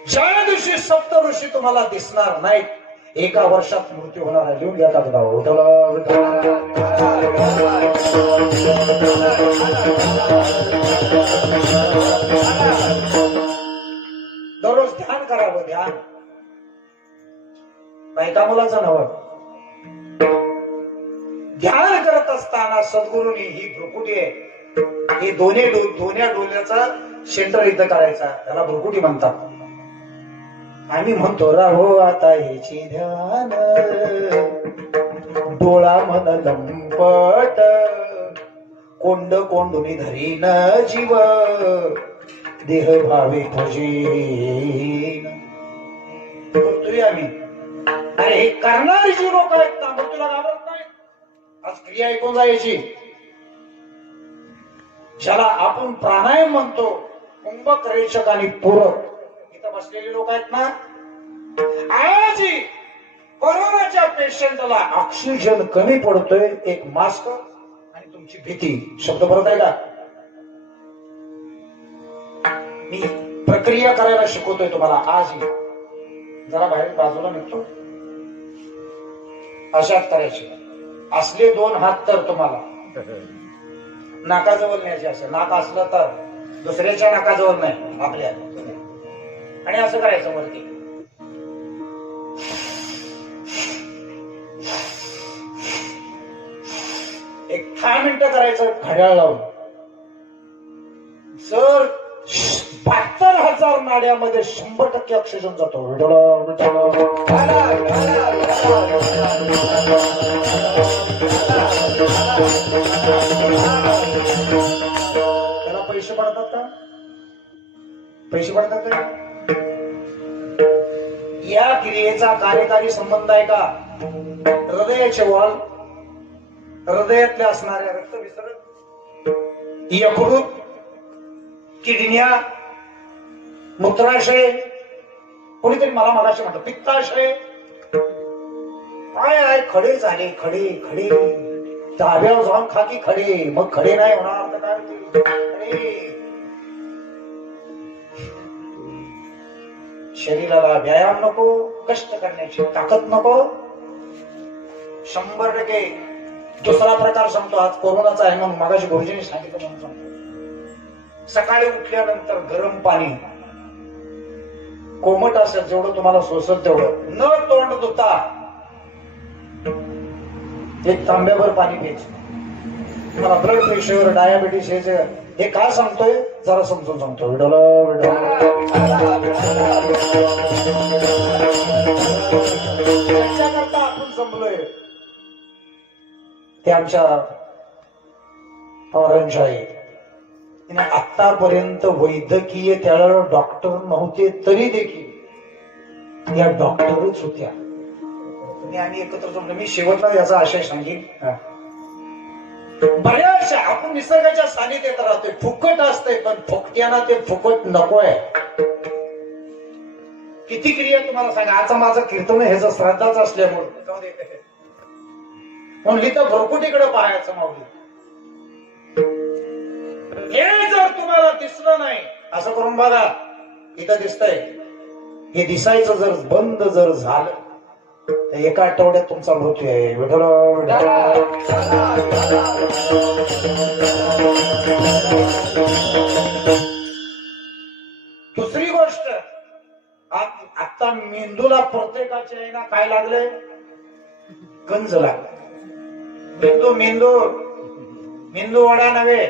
ज्या दिवशी सप्त ऋषी तुम्हाला दिसणार नाहीत एका वर्षात मृत्यू होणार आहे. लिहून घ्या कागदा. दररोज ध्यान करावं. ध्यान बायका मुलाचं नवं. ध्यान करत असताना सद्गुरूंनी ही भ्रुकुटी आहे ही दोन्ही डोल्याचा सेंटर इथं करायचा. त्याला भ्रुकुटी म्हणतात. आम्ही म्हणतो राहो आता ह्याची ध्यान डोळा मन लंपट कोंड कोंडुनी धरीन जीव देह भावे भजीन करतोय आम्ही. अरे हे करणारी जी लोक आहेत ना मृत्यूला घाबरत नाहीत. आज क्रिया ऐकून जायची. ज्याला आपण प्राणायाम म्हणतो कुंभक रेचक आणि पूरक इथं बसलेले लोक आहेत ना. आज कोरोनाच्या पेशंटला ऑक्सिजन कमी पडतोय. एक मास्क आणि तुमची भीती. शब्द परत आहे का? मी प्रक्रिया करायला शिकवतोय तुम्हाला. आज जरा बाहेर बाजूला निघतो. अशात करायचे. असले दोन हात तर तुम्हाला नाकाजवळ न्यायचे असेल, नाक असलं तर दुसऱ्याच्या नाकाजवळ नाही, आपल्या. आणि असं करायचं वरती. एक 10 मिनिटं करायचं घड्याळ लावून. जर 72,000 नाड्यामध्ये 100% ऑक्सिजन जातो. त्याला पैसे पडतात का? पैसे पडतात का? या क्रियेचा कार्यकारी संबंध आहे का? हृदयाचे वॉल, हृदयातले असणाऱ्या रक्तविसरण, यकृत, किडन्या, मूत्राशय, कोणीतरी मला मगाशी म्हणतो पित्ताशय, काय आहे? खडे झाले, खडे खडे. ताब्यावर जाऊन खाकी खडे, मग खडे नाही होणार तर काय होतील? खडे. शरीराला व्यायाम नको, कष्ट करण्याची ताकद नको. 100%. दुसरा प्रकार सांगतो, आज कोरोनाचा आहे म्हणून मगाशी गुरुजींनी सांगितलं म्हणून सांगतो. सकाळी उठल्यानंतर गरम पाणी, कोमट असेल जेवढं तुम्हाला सोसत तेवढं, न तोंड धुता 1 तांब्याभर पाणी प्यायचं. तुम्हाला ब्लड प्रेशर, डायबिटीस हे काय सांगतोय जरा समजून सांगतो. त्याच्याकरता आपण जमलोय. ते आमच्या पवारांच्या आहे. आतापर्यंत वैद्यकीय त्याला डॉक्टर नव्हते तरी देखील या डॉक्टरच होत्या. आम्ही एकत्र जमलो. मी शेवटला याचा आशय सांगेन. बऱ्याचशा आपण निसर्गाच्या सानिध्यात राहतोय, फुकट असतंय, पण फुकट्याना ते फुकट नकोय. किती क्रिया तुम्हाला सांगा. आता माझं कीर्तन ह्याचं श्रद्धाच असल्यामुळे म्हणून इथं भरकुटीकडे पाहायचं माऊली. हे जर तुम्हाला दिसलं नाही, असं करून बघा. इथं दिसतंय. हे दिसायचं जर बंद जर झालं तर एका आठवड्यात तुमचा मृत्यू आहे. दुसरी गोष्ट, आता मेंदूला प्रत्येकाच्या आहे ना काय लागलंय? गंज लागलाय. मेंदू मेंदू मेंदू वडा नव्हे.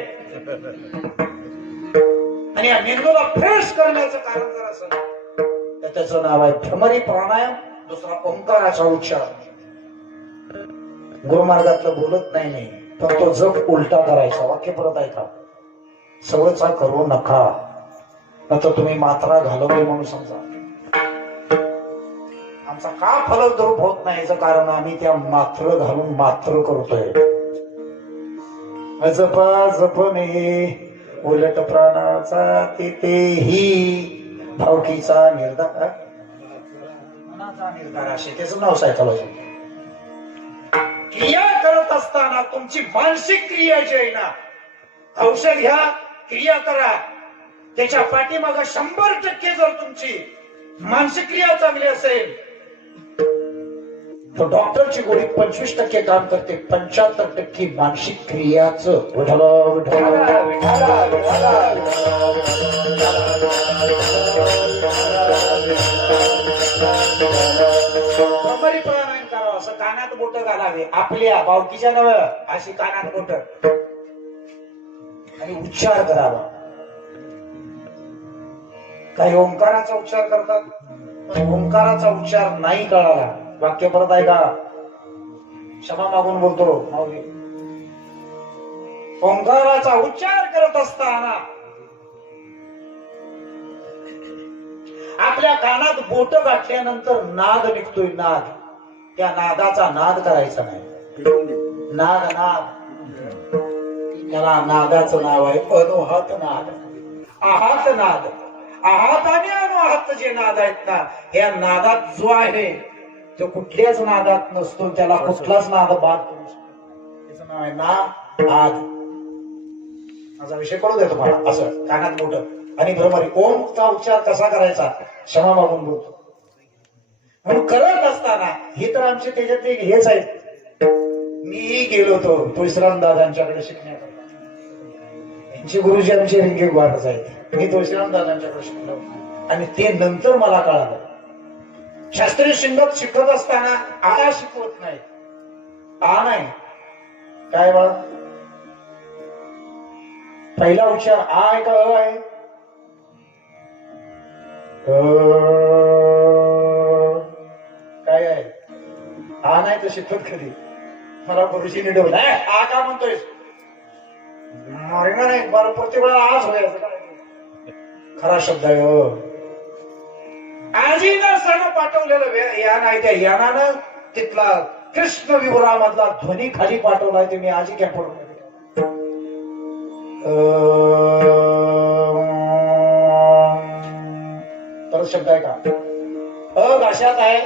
आणि या मेंदूला फ्रेश करण्याचं कारण जर असेल तर त्याचं नाव आहे भ्रमरी प्राणायाम. दुसरा ओंकाराचा उच्चार. गुरुमार्गातलं बोलत नाही, पण तो जप उलटा करायचा. वाक्य परत ऐका. सवयचा करू नका, आता तुम्ही मात्रा घालवली म्हणून समजा. आमचा का फलद्रूप होत नाही याचं कारण आम्ही त्या मात्र घालून मात्र करतोय. जपा जपणे उलट प्राणाचा तेही भावकीचा निर्धार, मनाचा निर्धार असे त्याचं नाव सायकॉलॉजी. क्रिया करत असताना तुमची मानसिक क्रिया जी आहे ना, औषध घ्या, क्रिया करा, त्याच्या पाठीमागे 100% जर तुमची मानसिक क्रिया चांगली असेल तर डॉक्टरची गोळी 25% काम करते. 75% मानसिक क्रियाच. भ्रमरी प्राणायाम करावं. असं कानात बोट घालावे, आपल्या बावकीच्या नव्हे, अशी कानात बोट, आणि उच्चार करावा. काही ओंकाराचा उच्चार करतात, पण ओंकाराचा उच्चार नाही कळाला. वाक्य परत आहे का? क्षमा मागून बोलतो माऊली. ओंकाराचा उच्चार करत असताना आपल्या कानात बोट गाठल्यानंतर नाद निघतोय. नाद, त्या नादाचा नाद करायचा नाही. नाद नाद, त्याला नादाचं नाव आहे अनुहात नाद. आहात नाद. आहात आणि अनुहात जे नाद आहेत ना, या नादात जो आहे तो कुठल्याच नादात नसतो. त्याला कुठलाच नाद बाद करू शकतो. त्याचं नाव आहे नाद. माझा विषय कळू दे तुम्हाला. असं कानात बोट आणि भ्रमरी. ओमचा उच्चार कसा करायचा? क्षमा मागून बोलतो. म्हणून करत असताना हे तर आमचे त्याच्यातले हेच आहेत. मीही गेलो होतो तुळशीराम दादांच्याकडे शिकण्याकरता. यांचे गुरुजी आमचे रिंगे महाराज आहेत. मी तुळशीराम दादांच्याकडे शिकलो आणि ते नंतर मला कळालं. शास्त्रीय संगीत शिकत असताना आ शिकवत नाही. आ नाही काय बाळा, पहिला उच्चार आ आहे का अ आहे? काय आहे? आ नाही तर शिकवत कधी. मला गुरुजीने ठेवलं आ का म्हणतोय मारेगा नाही बरं, प्रत्येक वेळा आज व्हायचं काय खरा शब्द आहे. आजीनं सण पाठवलेलं यान आहे, त्या यानानं तिथला कृष्ण विवरामधला ध्वनी खाली पाठवलाय. ते मी आजी कॅम्प्युटर परत शब्द आहे का? अ घाशात आहे,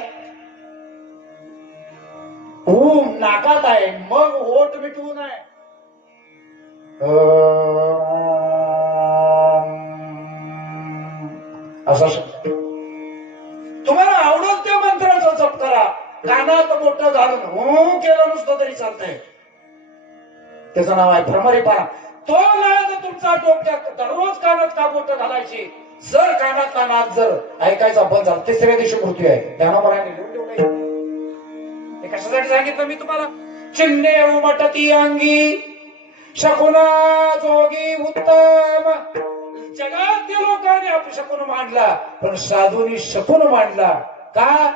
ऊ नाकात आहे, मग ओठ मिटवून आहे. असा शब्द. तुम्हाला आवडल त्या मंत्राचा जप करा, कानात मोठं घालून हो केलं नुसतं तरी चालतंय. त्याचं नाव आहे भ्रमरीपणा. तो नाही तर तुमचा डोक्यात दररोज कानात का मोठं घालायची. जर कानातला नाद जर ऐकायचा बंद झाला, तिसऱ्या दिवशी मृत्यू आहे. ज्ञानोबराने लिहून ठेवलंय. हे कशासाठी सांगितलं मी तुम्हाला? चिन्हे उमटती अंगी शकुना जोगी उत्तम. जगातील लोकांनी आपण शकून मांडला, पण साधूंनी शकून मांडला का?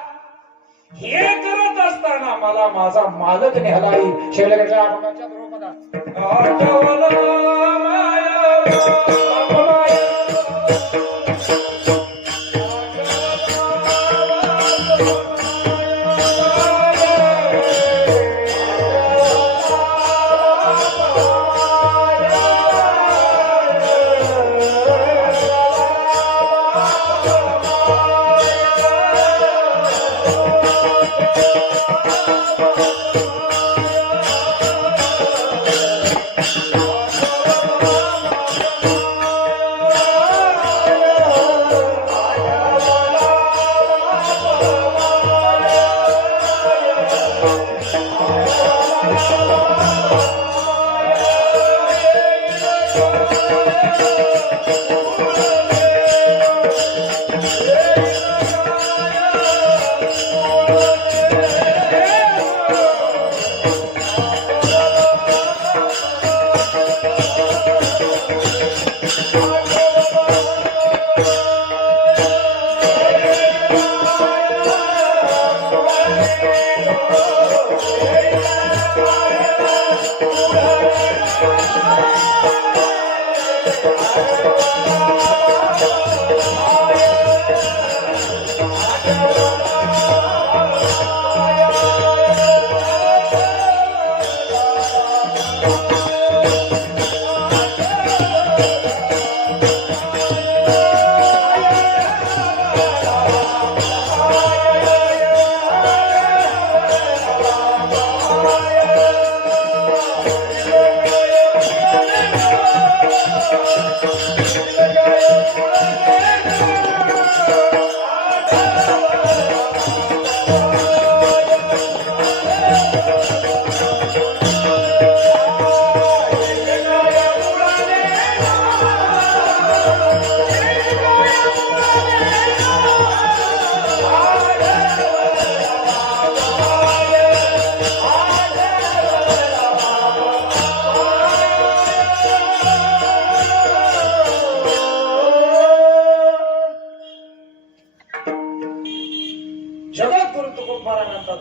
हे करत असताना मला माझा मालक न्यायलाही शेवटच्या अभंगाच्या ध्रुपदात आठवला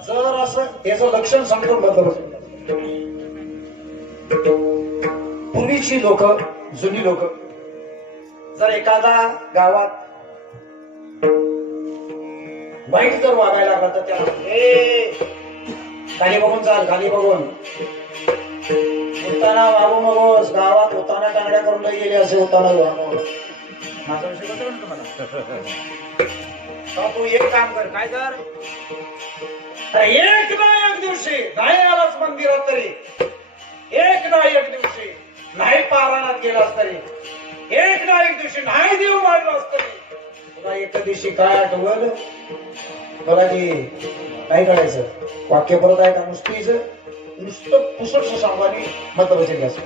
जर असं याचं लक्षण सांगतो बदल. पूर्वीची लोक, जुनी लोक जर एखादा गावात वाईट जर वागायला लागला तर त्याला खाली बघून चाल, खाली बघून उताना वागू नकोस, गावात उताना टांगड्या करून नाही गेले असे उताना वागू. माझा विषय कसं म्हणतो मला, तू एक काम कर. काय कर? एक ना एक दिवशी नाही आलास मंदिरात तरी, एक ना एक दिवशी नाही पारायणात गेलास तरी, एक ना एक दिवशी नाही देव मांडलास तरी, तुला एका दिवशी काय आठवलं बघा की काय करायचं. वाक्य परत आहे का? नुसतं पुसट सांगाने मतवचन घ्यायचं.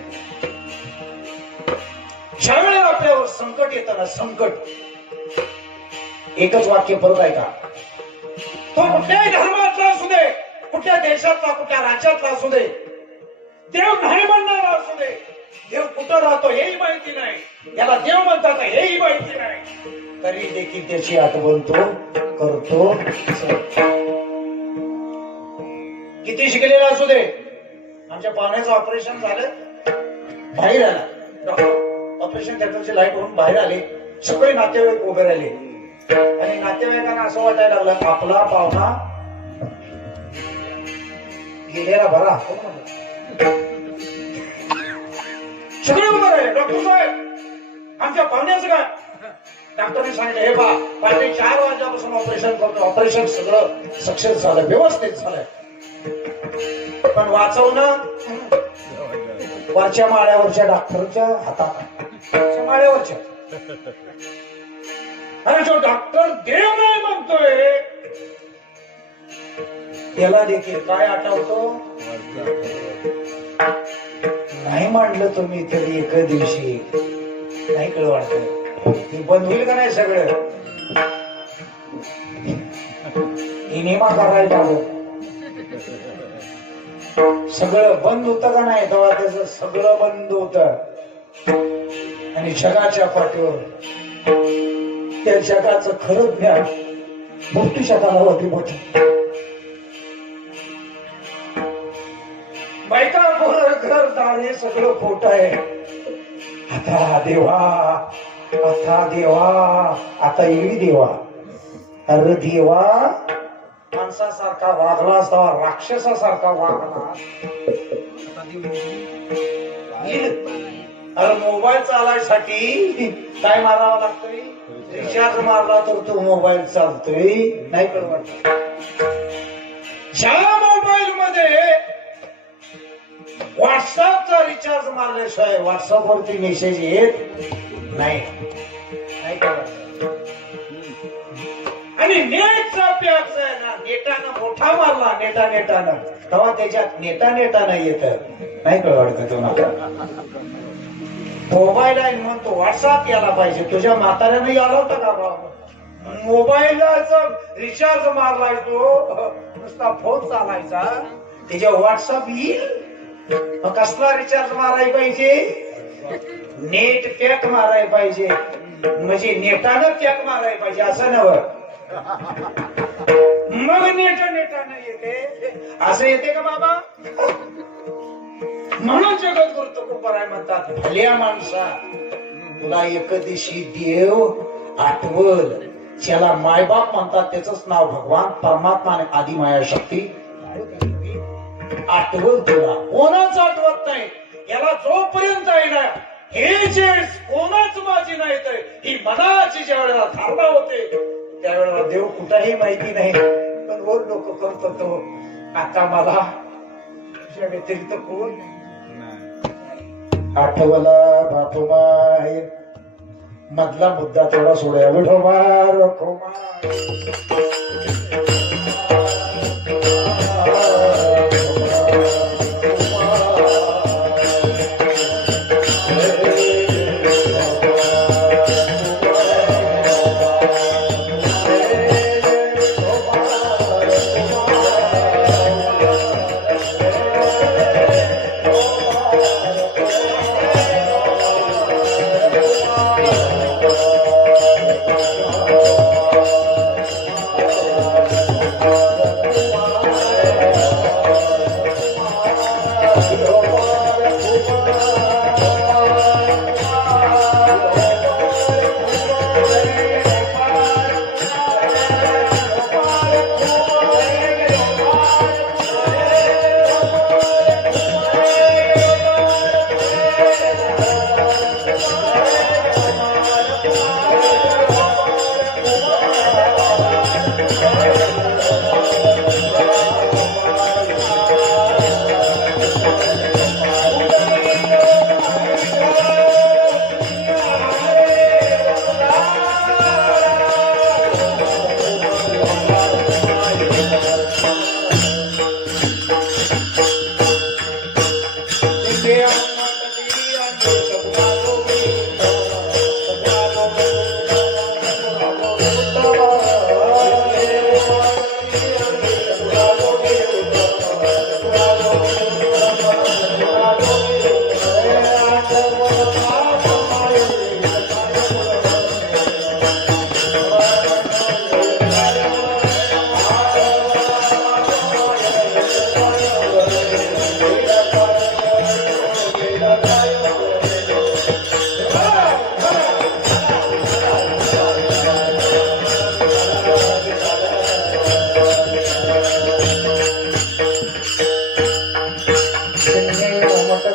ज्यावेळेला आपल्यावर संकट येतं ना, संकट, एकच वाक्य परत ऐका. तो कुठल्याही धर्मातला असू दे, कुठल्या देशातला, कुठल्या राज्यातला असू दे, देव नाही म्हणणारा असू दे, देव कुठं राहतो हेही माहिती नाही, याला देव म्हणतात हेही माहिती नाही, तरी देखील त्याची आठवण तो करतो. किती शिकलेला असू दे. आमच्या पाहुण्याचं ऑपरेशन झालं, बाहेर आला डॉक्टर, ऑपरेशन थिएटरची लाईट होऊन बाहेर आले, सगळे नातेवाईक उभे राहिले आणि नातेवाईकांना असं वाटायला लागलं आपला पाहुणा गेलेला बरा. सगळे उभे राहिले. डॉक्टर साहेब आमच्या पाहुण्याचं काय? डॉक्टरने सांगितलं हे पहा, पहाटे 4 वाजल्यापासून ऑपरेशन करतो. ऑपरेशन सगळं सक्सेस झालं, व्यवस्थित झालं, पण वाचवणं वरच्या माळ्यावरच्या डॉक्टरच्या हातात, माळ्यावरच्या. अरे जो डॉक्टर देव नाही म्हणतोय त्याला देखील काय आठवतो? नाही मांडलं तुम्ही तरी एका दिवशी नाही कळ वाटत हे बंद होईल का नाही? सगळं इनिमा करायला लागलं, सगळं बंद होतं का नाही? तेव्हा त्याचं सगळं बंद होत आणि जगाच्या पाठीवर त्या जगाचं खरं ज्ञान मोठी शकाला होती मोठी. बायका पोरं घर दार हे सगळं खोट आहे. आता देवा, आता देवा, आता येळी देवा. अरे देवा माणसासारखा वागला असता, राक्षसासारखा वागला. अरे मोबाईल चालायसाठी काय मारावं लागतंय? रिचार्ज मारला तर तो मोबाईल चालतोय, नाही कळवाट. ज्या मोबाईल मध्ये व्हॉट्सअपचा रिचार्ज मारल्याशिवाय व्हॉट्सअपवरती मेसेज येत नाही, नाही कळवाट. आणि नेटचा पॅक आहे ना, नेटानं मोठा मारला, नेटानं तेव्हा त्याच्यात नेटानं येत, नाही कळवाडत तुम्हाला. मोबाईल आहे म्हणतो व्हॉट्सअप यायला पाहिजे, तुझ्या म्हाताऱ्यानं याला होता का बाबा? मोबाईलचा रिचार्ज मारलाय तो, नुसता फोन चालायचा, त्याच्या व्हॉट्सअप येईल. कसला रिचार्ज मारायला पाहिजे? नेट पॅक मारायला पाहिजे, म्हणजे नेटानं पॅक मारायला पाहिजे, असं नव्हे. मग नेटानं येते, असं येते का बाबा? म्हणून जगद्गुरु तुकोबाराय म्हणतात, भल्या माणसा तुला एक दिवशी देव आठवल. ज्याला मायबाप म्हणतात त्याच नाव भगवान परमात्मा आणि आदिमाया शक्ती आठवल. तुला कोणाच आठवत नाही. याला जोपर्यंत आहे ना हे जे कोणाच माझी नाही तर ही मनाची ज्या वेळेला धारणा होते त्यावेळेला देव कुठेही माहिती नाही, पण वर लोक करतो तो. आता मला तुझ्या व्यतिरिक्त कोण आठवला बापमाय. मधला मुद्दा थोडा सोडूया. विठोबा रखोबा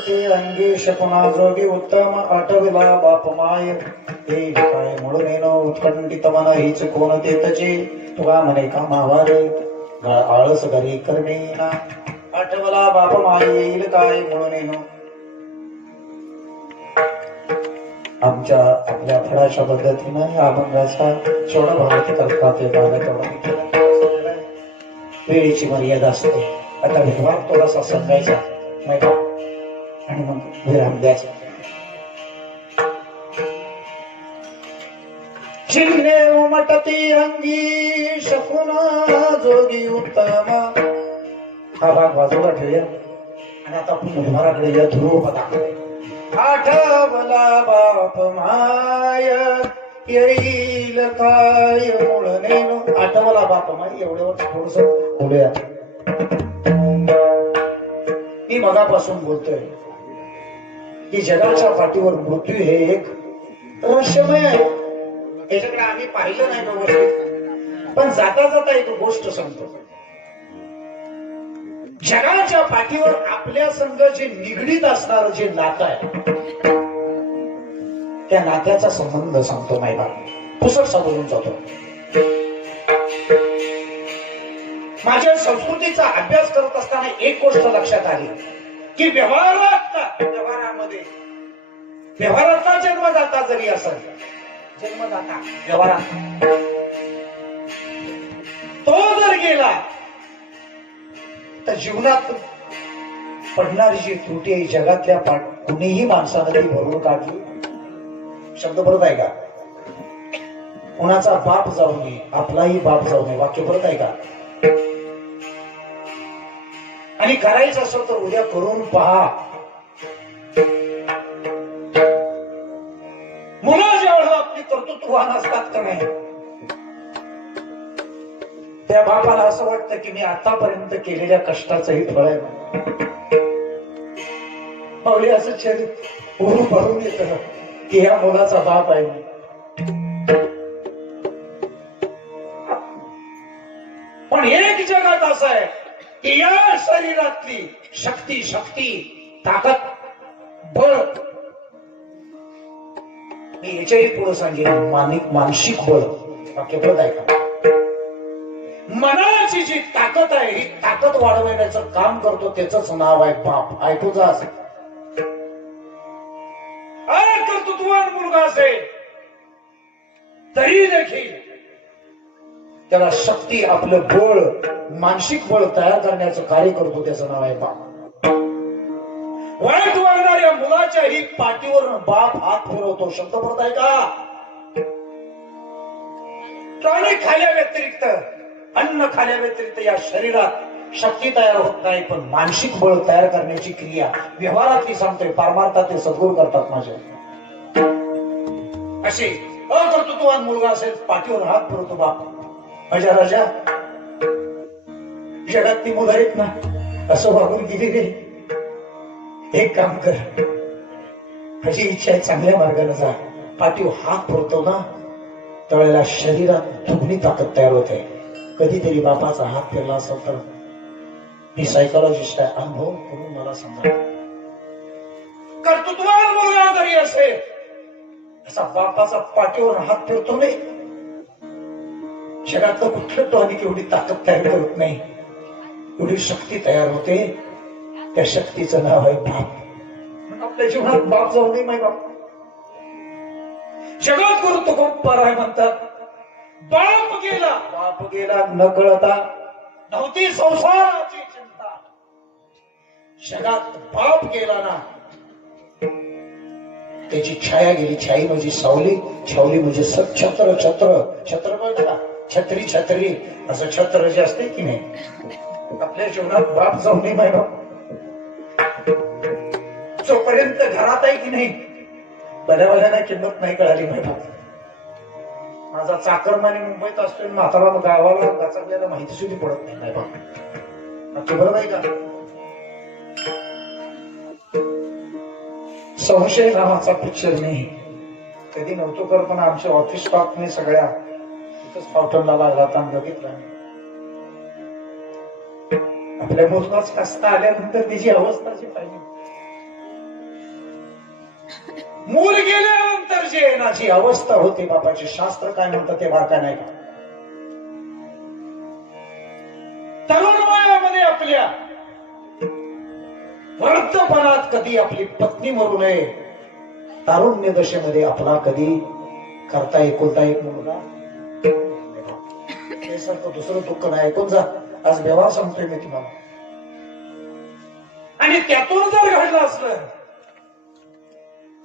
मटते अंगी शकुना जोगी उत्तम आठविला बाप माय हे काय म्हणून येणं उत्कंठित मन हीच कोण देतचे तुला म्हणे का मावारे आळस घरी करणे ना आठवला बाप माय येईल काय म्हणून येणं आमच्या आपल्या फळाच्या पद्धतीनं या अभंगाचा छोडा भावती करतात वेळेची मर्यादा असते आता विभाग थोडासा सांगायचा नाही का आणि मग विराम द्यायचा चिन्हे उमटती अंगी शकुना जोगी उत्तम हा भाग बाजूला ठेवूया आणि आता आपण मुलभाराकडे या ध्रुवपदाकडे आठवला बाप माय येईल काय मुळनेनो आठवला बाप माय एवढ्यावर थोडस बोलूया मी मगापासून बोलतोय की जगाच्या पाठीवर मृत्यू हे एक रहस्यमय आहे याच्याकडे आम्ही पाहिलं नाही व्यवस्थित पण जाता जाता एक गोष्ट सांगतो जगाच्या पाठीवर आपल्या संघ जे निगडीत असणार जे नातं आहे त्या नात्याचा संबंध सांगतो मायबा पुस्तक बोलून जातो माझ्या संस्कृतीचा अभ्यास करत असताना एक गोष्ट लक्षात आली की व्यवहारामध्ये व्यवहारातला जन्मदाता जरी असेल जन्मदाता व्यवहारात तो जर गेला तर जीवनात पडणारी जी त्रुटी आहे जगातल्या कुणीही माणसानं ती भरून काढली शब्द परत आहे का कुणाचा बाप जाऊ नये आपलाही बाप जाऊ नये वाक्य परत आहे का आणि करायचं असं तर उद्या करून पहा मुलं जेवढं आपली कर्तृत्ववान असतात का नाही त्या बापाला असं वाटतं की मी आतापर्यंत केलेल्या कष्टाचंही फळ आहे माऊली असं शरीर उरू भरून येत की ह्या मुलाचा बाप आहे पण एक जगात असं आहे की या शरीरातली शक्ती ताकद बळ मी याच्याही पुढे सांगेन मानसिक बळ वाक्य परत आहे का मनाची जी ताकद आहे ही ताकद वाढवण्याचं काम करतो त्याच नाव आहे बाप ऐकू जा कर्तृत्ववान मुलगा असेल तरी देखील त्याला शक्ती आपलं बळ मानसिक बळ तयार करण्याचं कार्य करतो त्याचं नाव आहे बाप वाईट वागणाऱ्या मुलाच्याही पाठीवर बाप हात फिरवतो शब्द परत आहे का प्राणी खाल्या व्यतिरिक्त अन्न खाल्या व्यतिरिक्त या शरीरात शक्ती तयार होत नाही पण मानसिक बळ तयार करण्याची क्रिया व्यवहारातली सांगतोय पारमार्थात ते सद्गुरू करतात माझे अशी अकर्तृत्ववान मुलगा असेल पाठीवर हात फिरवतो बाप माझ्या राजा जगातली मुलं आहेत ना असं वागून गेली रे एक काम कर माझी इच्छा आहे चांगल्या मार्गाने जा पाठीवर हात फिरवतो ना त्यावेळेला शरीरात दुगणी ताकद तयार होते कधीतरी बापाचा हात फिरला असेल तर मी सायकोलॉजिस्ट आहे अनुभव करून मला समजा कर्तृत्ववान मुलगा जरी असेल असा बापाचा पाठीवर हात फिरतो नाही जगातलं कुठलं टॉनिक एवढी ताकद तयार करत नाही एवढी शक्ती तयार होते त्या शक्तीचं नाव आहे बाप आपल्या जीवनात बाप जाऊ नये माय बाप जगात गुरु तुकोबर आहे म्हणतात बाप गेला न कळता नव्हती संसाराची चिंता जगात बाप गेला ना त्याची छाया गेली छाई म्हणजे सावली छावली म्हणजे छत्र कळतं का छत्री असं छत्र जे असते की नाही आपल्या जीवनात बाप जाऊ नये माय बाप जोपर्यंत घरात आहे की नाही बऱ्यावाल्यांना किंमत नाही कळाली माय बाप माझा चाकरमानी मुंबईत असतोय म्हातारा गावाला गाचकल्याला माहिती सुद्धा पडत नाही माय बाप बरोबर आहे का संशय नावाचा पिक्चर नाही कधी नव्हतो कर पण आमच्या ऑफिस स्टॉकने सगळ्या तिथंच फाउंटनला लागला आता बघितलं आपल्या मुलाच कसता आल्यानंतर तिची अवस्था जी पाहिजे मूल गेल्यानंतर जे येण्याची अवस्था होते बापाचे शास्त्र काय म्हणतात ते बाका नाही का? तरुण वयामध्ये आपल्या वर्तपणात कधी आपली पत्नी मरू नये, तारुण्य दशेमध्ये आपला कधी करता एकुलता एक मुलगा हे सारखं दुसरं दुःख नाही. ऐकून जा, आज व्यवहार सांगतोय मी तुम्हाला. आणि त्यातून जर घडलं असलं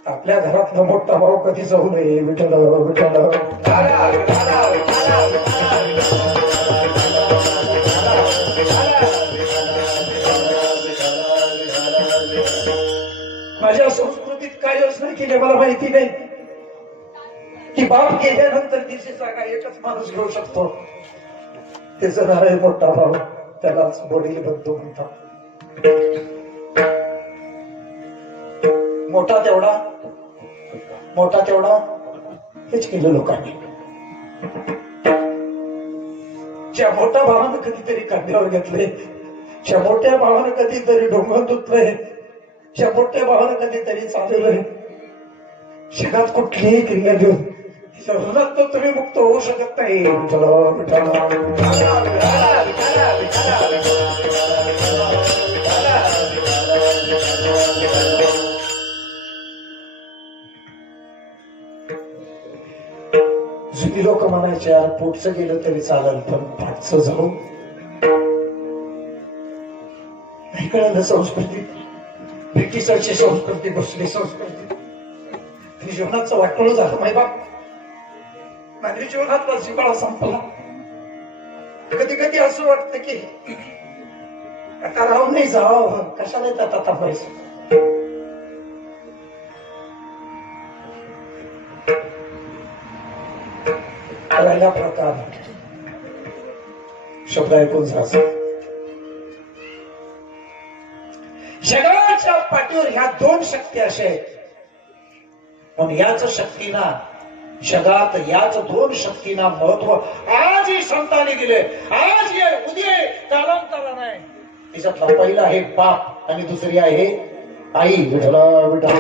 आपल्या घरातला मोठा भाऊ कधी जाऊ नये. विठ्ठल विठ्ठल माझ्या संस्कृतीत काय योजना केली मला माहिती नाही की बाप गेल्यानंतर तिची जागा एकच माणूस घेऊ शकतो. त्याचं नाव आहे मोठा भाऊ, त्यालाच वडील बंधू म्हणतात. मोठा तेवढा हेच केलं लोकांनी. ज्या मोठ्या भावानं कधीतरी कांद्यावर घेतले, ज्या मोठ्या भावानं कधीतरी डोंगर धुतलंय, ज्या मोठ्या भावानं कधीतरी चालवलंय, जगात कुठलीही क्रिया देऊन शरीरात तो तुम्ही मुक्त होऊ शकत नाही. जुनी लोक म्हणायचे यार पोटचं गेलं तरी चालेल पण पाठचं जाऊ नाही. कळलं संस्कृती, ब्रिटिशांची संस्कृती, बसली संस्कृती. जीवनाचं वाटोळ झालं माय बाप. मानवी जीवनातला जिव्हाळा संपला. कधी कधी असं वाटतं की आता राहून नाही जावं, कशाला येतात आता पैसे. राहिला प्रकार शब्द ऐकून जायचं. जगाच्या पाठीवर ह्या दोन शक्ती अशा आहेत. पण याच शक्तीना जगात याच दोन शक्तींना महत्व आज ही संतांनी दिले. आज ये उद्या कालांतरा नाही. तिच्यातला पहिला आहे बाप आणि दुसरी आहे आई. विठला विठला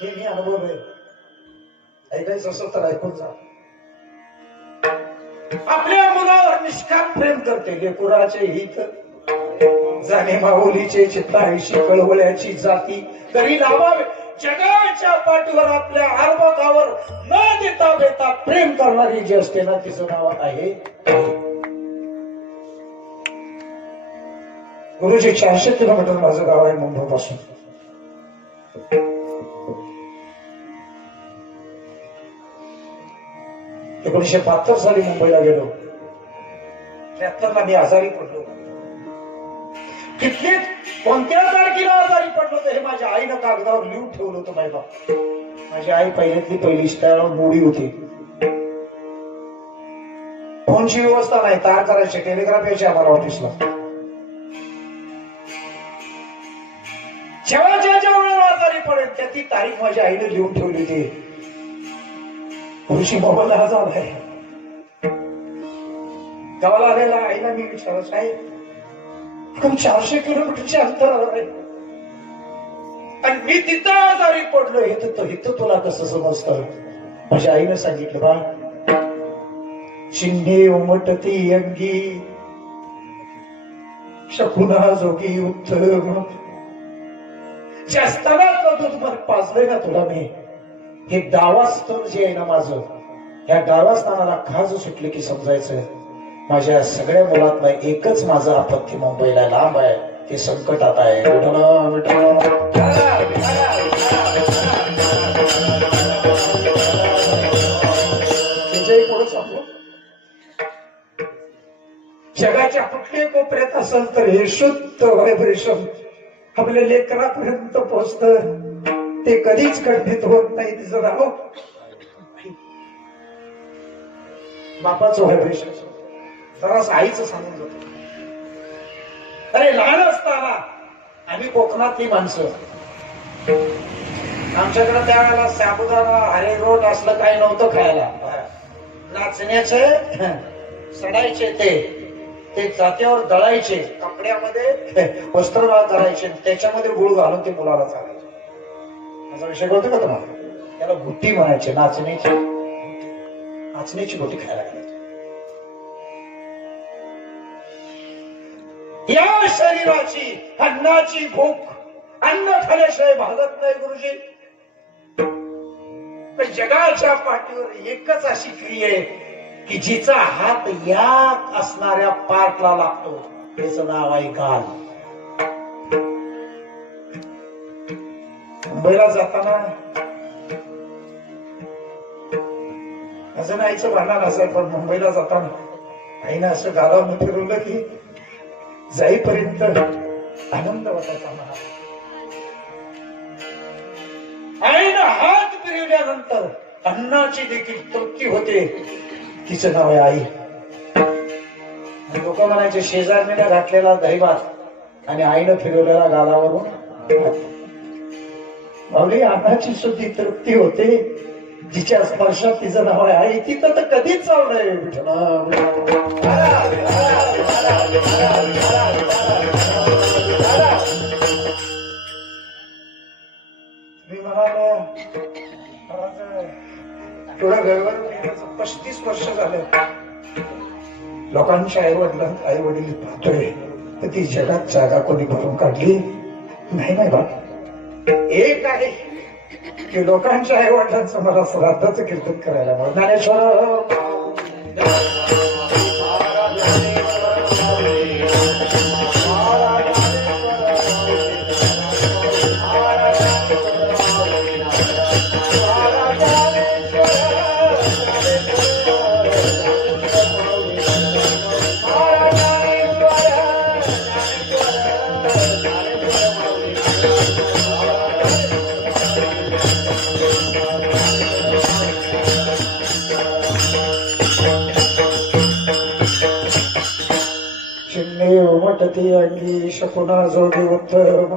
हे मी अनुभव आहे. ऐकायचं असं तर ऐकून जा. आपल्या मुलावर निष्काम प्रेम करते. लेकुराचे हित जाणे माऊलीचे चित्ताळीशी कळवळ्याची जाती तरी लावावे. जगाच्या पाठीवर आपल्या आर्भकावर न देता देता प्रेम करणारी जी असते ना तिचं नाव आहे. गुरुजी 400 किलोमीटर माझं गाव आहे मुंबई पासून. एकोणीसशे 72 साली मुंबईला गेलो. 73 ला मी आजारी पडलो. किती कोणत्या तारखेला आजारी पडलो तर हे माझ्या आईनं कागदावर लिहून ठेवलं होतं. माय बाप, माझी आई पहिली त्यावर मोडी होती. फोनची व्यवस्था नाही, तार करायचे, टेलिग्राफ यायचे आम्हाला ऑफिसला. जेव्हा ज्या वेळेला आजारी पडेल त्या ती तारीख माझ्या आईने लिहून ठेवली होती. पुरुषी मोबाईल आजार आहे. गावाला आलेला आईला मी विचारलं, साहेब 400 किलोमीटरचे अंतरावर आहे आणि मी तिथं आजारी पडलो, इथं तुला कसं समजतं? माझ्या आईनं सांगितलं, बा चिन्हे उमटती अंगी शकुना जोगी उत्तम. ज्या स्तनातलं दूध मला पाजलंय ना तुला मी, हे डावा स्तन जे आहे ना माझं, या डाव्या स्थानाला खाज सुटले की समजायचं माझ्या सगळ्या मुलातला एकच माझं आपत्ती मुंबईला लांब आहे, ते संकटात आहे. त्याच्याही पुढे सांगू, जगाच्या कुठल्याही कोपऱ्यात असेल तर हे शुद्ध व्हायब्रेशन आपल्या लेकरापर्यंत पोहोचत. ते कधीच खंडित होत नाही. तिचं नाव बापाचं व्हायब्रेशन. जरास आईचं सांगून जातो. अरे लहान असताना आम्ही कोकणातली माणसं, आमच्याकडे त्यावेळेला साबुदाणा अरेरोट असलं काही नव्हतं खायला. नाचण्याचे सडायचे ते ते जात्यावर दळायचे, कपड्यामध्ये वस्त्रगाळ करायचे, त्याच्यामध्ये गुळ घालून ते मुलाला चालायचे. असा विषय कळतो का तुम्हाला? त्याला गुट्टी म्हणायचे, नाचण्याची गुट्टी खायला घालायची. या शरीराची अन्नाची भूक, अन्न खाल्याशिवाय भागत नाही गुरुजी. पण जगाच्या पाठीवर एकच अशी क्रिया आहे की जिचा हात या असणाऱ्या पार्टला लागतो, त्याचं नाव आहे गाल. मुंबईला जाताना असं नाहीचं भांडण असेल, पण मुंबईला जाताना आईनं असं गालावून फिरवलं की जाईपर्यंत आनंद वाटायचा मला. आईनं हात फिरवल्यानंतर अन्नाची देखील तृप्ती होते. तिचं नाव आहे आई. लोक म्हणायचे शेजारणीने घातलेला दहीभात आणि आईनं फिरवलेला गालावरून माऊली, अन्नाची सुद्धा तृप्ती होते. जिच्या स्पर्शात तिचं नाव आहे आई, तिथं तर कधीच जाऊ नये. मी म्हणालो थोडं घरवर 35 वर्ष झालं लोकांच्या आई वडील पाहतोय, तर ती जगात जागा कोणी भरून काढली नाही बाप. एक आहे की लोकांच्या आई वडिलांचं मला श्राद्धाचं कीर्तन करायला मला ज्ञानेश्वर उमटती अंगी शकुना जोडी उत्तम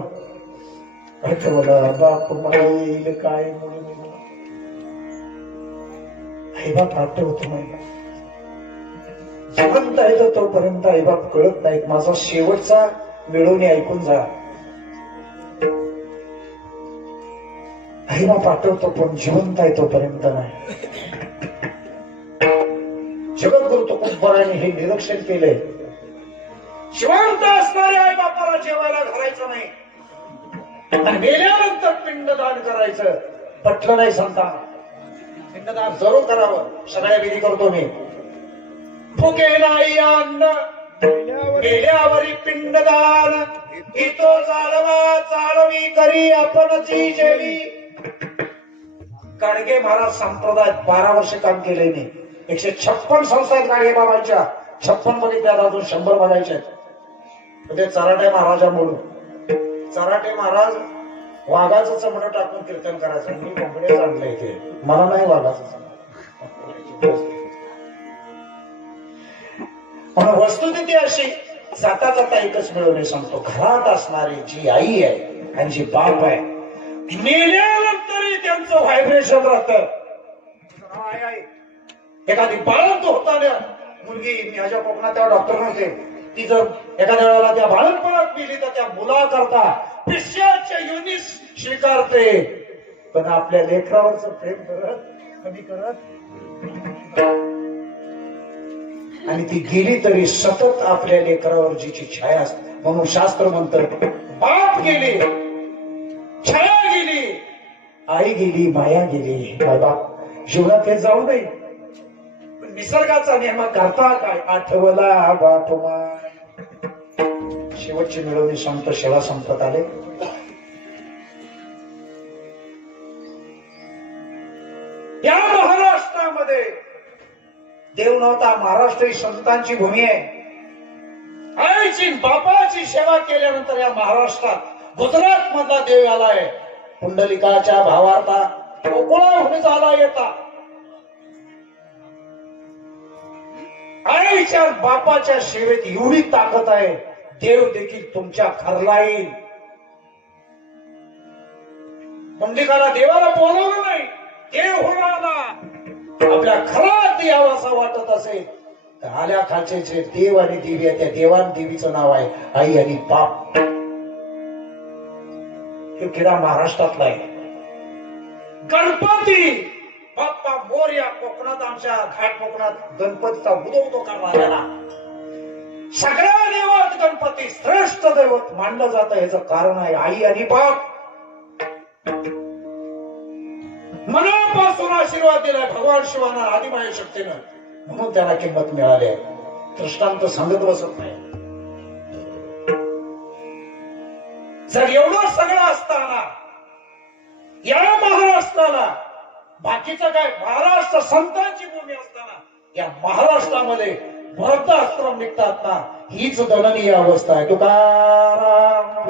आठवला बाप माईल काय म्हणून. आईबाप आठवतो नाही, जिवंत आहे तोपर्यंत आईबाप कळत नाहीत. माझा शेवटचा मिळवणी ऐकून जा. आईबाप आठवतो पण जिवंत आहे तोपर्यंत नाही. जगद्गुरु तुकोबाराने हे निरीक्षण केलंय. जिवंत असणाऱ्या आई बापाला जेवायला घालायचं नाही आणि मेल्यानंतर पिंडदान करायचं. पटलं नाही सांगता पिंडदान जरूर करावं. सगळ्या विधी करतो मी. फुके नाही अन्न मेल्यावरी पिंडदान, इतो जाळवा चाळवी करी आपणची जेवी. गाडगे महाराज संप्रदायात 12 वर्ष काम केले मी. 156 संस्था आहेत गाडगे बाबांच्या. 56 बघितल्या, अजून 100 बघायचे. ते चराटे महाराजांमुळे चराटे महाराज वाघाचं चमडं टाकून कीर्तन करायचं. मी कोंबडे चांगले इथे, मला नाही वाघाचं चमडं. म्हणून वस्तुस्थिती अशी, जाता जाता एकच मिळवणे सांगतो. घरात असणारी जी आई आहे आणि जी बाप आहे, मेल्यानंतरही त्यांचं व्हायब्रेशन राहतं. एखादी बाळंत होताना मुलगी, माझ्या कोकणात तेव्हा डॉक्टर नव्हते, ती जर एखाद्या वेळेला त्या बाळणपणात गेली तर त्या मुलाकरता पिश्याच्या युनिस स्वीकारते. पण आपल्या लेकरावरचं प्रेम करत कमी करत आणि ती गेली तरी सतत आपल्या लेकरावर जिची छाया असते. म्हणून शास्त्र म्हणतं, बाप गेली, छाया गेली, आई गेली, माया गेली. बाप जीवनात हे जाऊ नये. निसर्गाचा नियम करता काय, आठवला बाप माय. शेवटची मिळवणी सांगतो, शेळा संपत आले. या महाराष्ट्रामध्ये देव नव्हता. महाराष्ट्र ही संतांची भूमी आहे. आईची बापाची सेवा केल्यानंतर या महाराष्ट्रात गुजरात मधला देव आलाय. पुंडलिकाच्या भावार्था गोकुळाहून झाला येता. आईच्या बापाच्या सेवेत एवढी ताकद आहे, देव देखील तुमच्या घरला येईल. पुंडलिकाला देवाला बोलावलं नाही, देव होणार आपल्या घरात यावासा वाटत असेल आल्या खालचे जे देव आणि देवी आहे त्या देवान देवीचं नाव आहे आई आणि बाप. हे किडा महाराष्ट्रातला आहे. गणपती बाप्पा मोरया कोकणात आमच्या घाट कोकणात गणपतीचा उदवतो करणाऱ्याला सगळ्या देवात गणपती श्रेष्ठ दैवत मानलं जातं. याचं कारण आहे आई आणि बाप. मनापासून आशीर्वाद दिलाय भगवान शिवानं आदिमाया शक्तीनं, म्हणून त्याला किंमत मिळाली आहे. दृष्टांत सांगत बसत नाही. जर एवढं सगळं असताना या महाराष्ट्राला बाकीचं काय महाराष्ट्र संतांची भूमी असताना या महाराष्ट्रामध्ये वृद्धाश्रम निघतात ना, हीच दयनीय अवस्था आहे. तुकाराम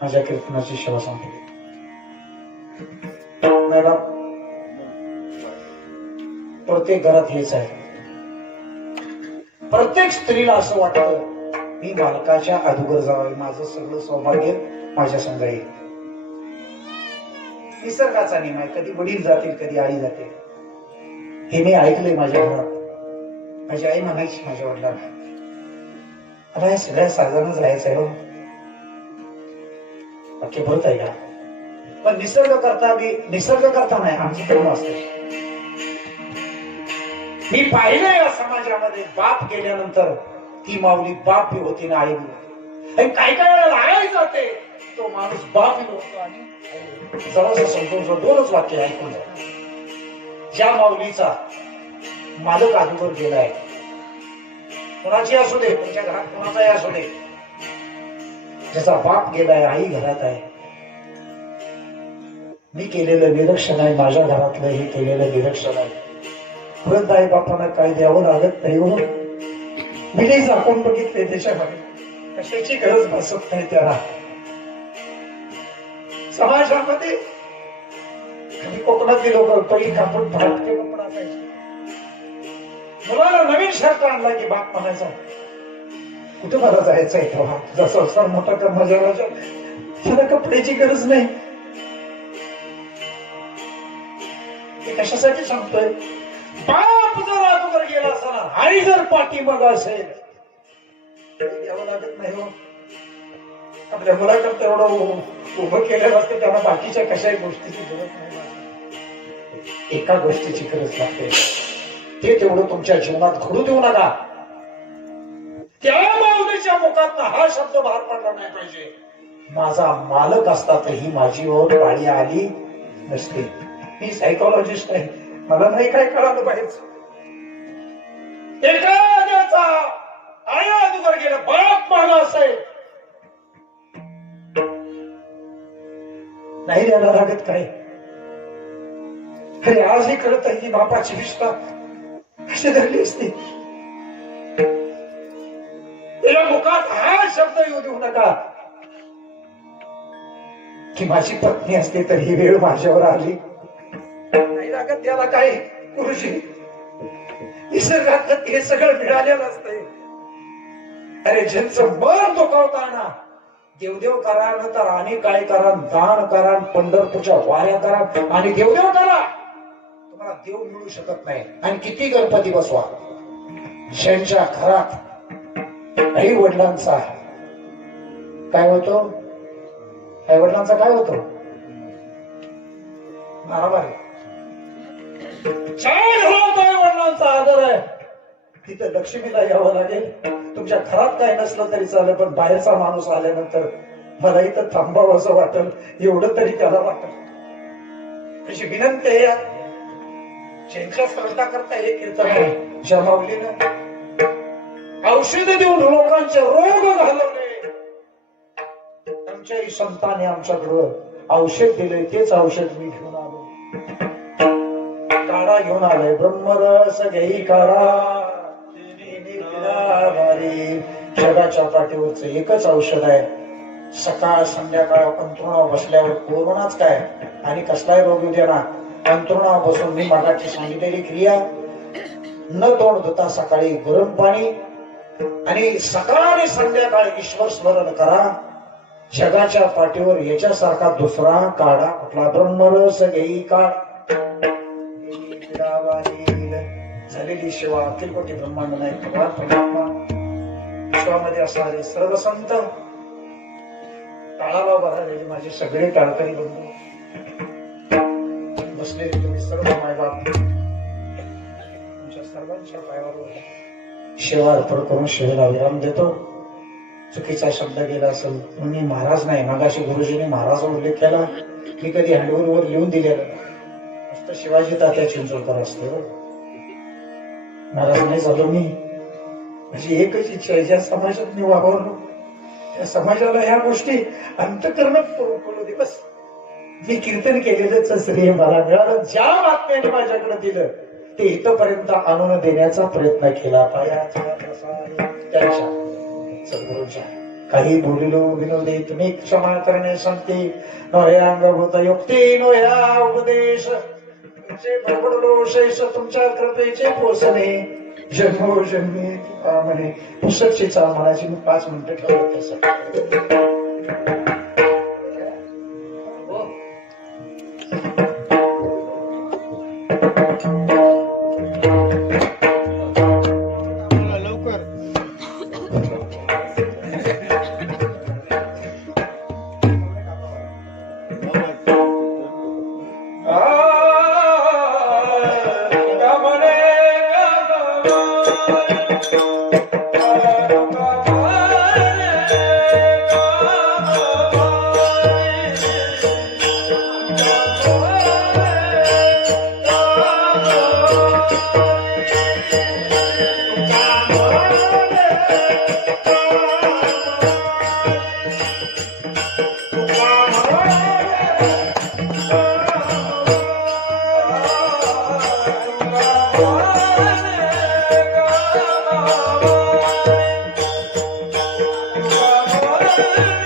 माझ्या कीर्तनाची सेवा संपली. मॅडम, प्रत्येक घरात हेच आहे. प्रत्येक स्त्रीला असं वाटतं मी बालकाच्या अगोदर जावं, माझं सगळं सौभाग्य माझ्या संग येईल. निसर्गाचा नियम आहे. कधी वडील जातील, कधी आई जाते. हे मी ऐकलंय माझ्या घरात. माझी आई म्हणायची माझ्या वडिलांना, मला हे सगळ्या साधारण जायचं आहे. बाकी बरत आहे का? पण निसर्ग करता नाही आमची प्रेम असते. मी पाहिलं या समाजामध्ये बाप गेल्यानंतर ती माऊली बाप बी होती ना आई बी होती. आणि काय काय वेळेला आई जाते तो माणूस बाप बी होतो. आणि जरासं समजून दोनच वाक्य ऐकून जा. ज्या माऊलीचा मालक अगोदर गेलाय, कोणाची असू दे, तुमच्या घरात कोणाचाही असू दे, ज्याचा बाप गेलाय, आई घरात आहे, मी केलेलं निरीक्षण आहे. माझ्या घरातलं हे केलेलं निरीक्षण आहे. वृद्ध आई बापांना काय द्यावं लागत नाही. हो, मी नाही झाकून बघितले त्याच्यामध्ये कशाची गरज भासत नाही त्याला. समाजामध्ये कधी कोकणातली लोक पडी कापड फाटके कपडा असायचे. मुलाला नवीन शर्ट आणला की बाप म्हणायचा, कुठे मला जायचंय तेव्हा, तुझा संसार मोठा कर्मचाऱ्याच्या, त्याला कपड्याची गरज नाही. हे कशासाठी सांगतोय? बाप जर अगोदर गेला असताना, आई जर पाठीमाग असेल, द्यावं लागत नाही. हो, आपल्या मुलाकडे तेवढं उभं केलेलं असतं, त्यांना बाकीच्या कशाही गोष्टीची गरज नाही. एका गोष्टीची गरज लागते, ते तेवढं तुमच्या जीवनात घडू देऊ नका. त्या माऊलीच्या मुखात हा शब्द बाहेर पडला नाही पाहिजे, माझा मालक असता तर ही माझी ओढ पाळी आली नसते. मी सायकोलॉजिस्ट आहे, मला नाही काय कळालं पाहिजे. एखाद्याचा आई अगोदर गेला, बाप मागा असेल, नाही द्यायला लागत काय. अरे आजही कळत आहे की बापाची विष्ठा कशी धरली असते. त्याच्या मुखात हा शब्द येऊ देऊ नका की माझी पत्नी असते तर ही वेळ माझ्यावर आली. नाही लागत त्याला काय. गुरुजी, निसर्गात हे सगळं मिळालेलं असतंय. अरे ज्यांचं मन दुखावताना देवदेव करा, तर आणि काय करा, दान करा, पंढरपूरच्या वाऱ्या करा आणि देवदेव करा, तुम्हाला देव मिळू शकत नाही. आणि किती गणपती बसवा, ज्यांच्या घरात आई वडिलांचा काय होतो, आई वडिलांचा काय होतो, बरोबर आहे. घरात आई वडिलांचा आदर आहे, तिथं लक्ष्मीला यावं लागेल. तुमच्या घरात काय नसलं तरी चालेल, पण बाहेरचा माणूस आल्यानंतर मला इथं थांबावं असं वाटेल, एवढं तरी त्याला वाटेल. त्याची विनंती आहे, ज्यांच्या श्रद्धा करता हे कीर्तन आहे, ज्या माऊलीनं औषध देऊन लोकांचे रोग घालवले. आमच्याही संतांनी आमच्याकडं औषध दिले, तेच औषध मी घेऊन आलो. काढा घेऊन आलाय, ब्रह्मरस घेई काढा. जगाच्या पाठीवरच एकच औषध आहे. सकाळ संध्याकाळ अंथरुणावर बसल्यावर कोरोनाच काय आणि कसलाही रोग येऊ देणार. अंथरुणावर बसून मी मगाची सांगितलेली क्रिया, न तोंड धुता सकाळी गरम पाणी आणि सकाळी संध्याकाळी ईश्वर स्मरण करा. जगाच्या पाठीवर याच्यासारखा दुसरा काढा कुठला? ब्रह्मरस घेई काढ. झालेली सेवा अखिल कोटी ब्रह्मांड नाही भगवान परमात्मा विश्वामध्ये असणारे सर्व संत, टाळाला भरालेले माझे सगळे टाळकरी बंधू, बसलेले तुम्ही सर्व मायबाप, तुमच्या सर्वांच्या पायावर सेवा अर्पण करून सेवेला विराम देतो. चुकीचा शब्द गेला असेल मी महाराज नाही. मागाशी गुरुजीने महाराज उल्लेख केला, मी कधी हँडवर लिहून दिलेलं नुसतं शिवाजी तात्या चिंचोळकर असते. महाराज नाही झालो मी. म्हणजे एकच इच्छा आहे, ज्या समाजात मी वावरलो त्या समाजाला ह्या गोष्टी अंतकरणात पडू दे. बस मी कीर्तन केलेलंच श्रेय मला मिळालं. ज्या आत्म्याने माझ्याकडे दिलं ते इथपर्यंत आणून देण्याचा प्रयत्न केला. त्यांच्या सद्गुरूंच्या काही बोलिलो विनोदे तुम्ही क्षमा करणे सांगते. नोया अंगभूत युक्ती नोया उपदेश बडबडलो शेष तुमच्या कृपेचे पोसणे. जन्मोजन्मी म्हणे पुस्तकची म्हणायची. मी 5 मिनिटं ठेवलं तसं. Thank you.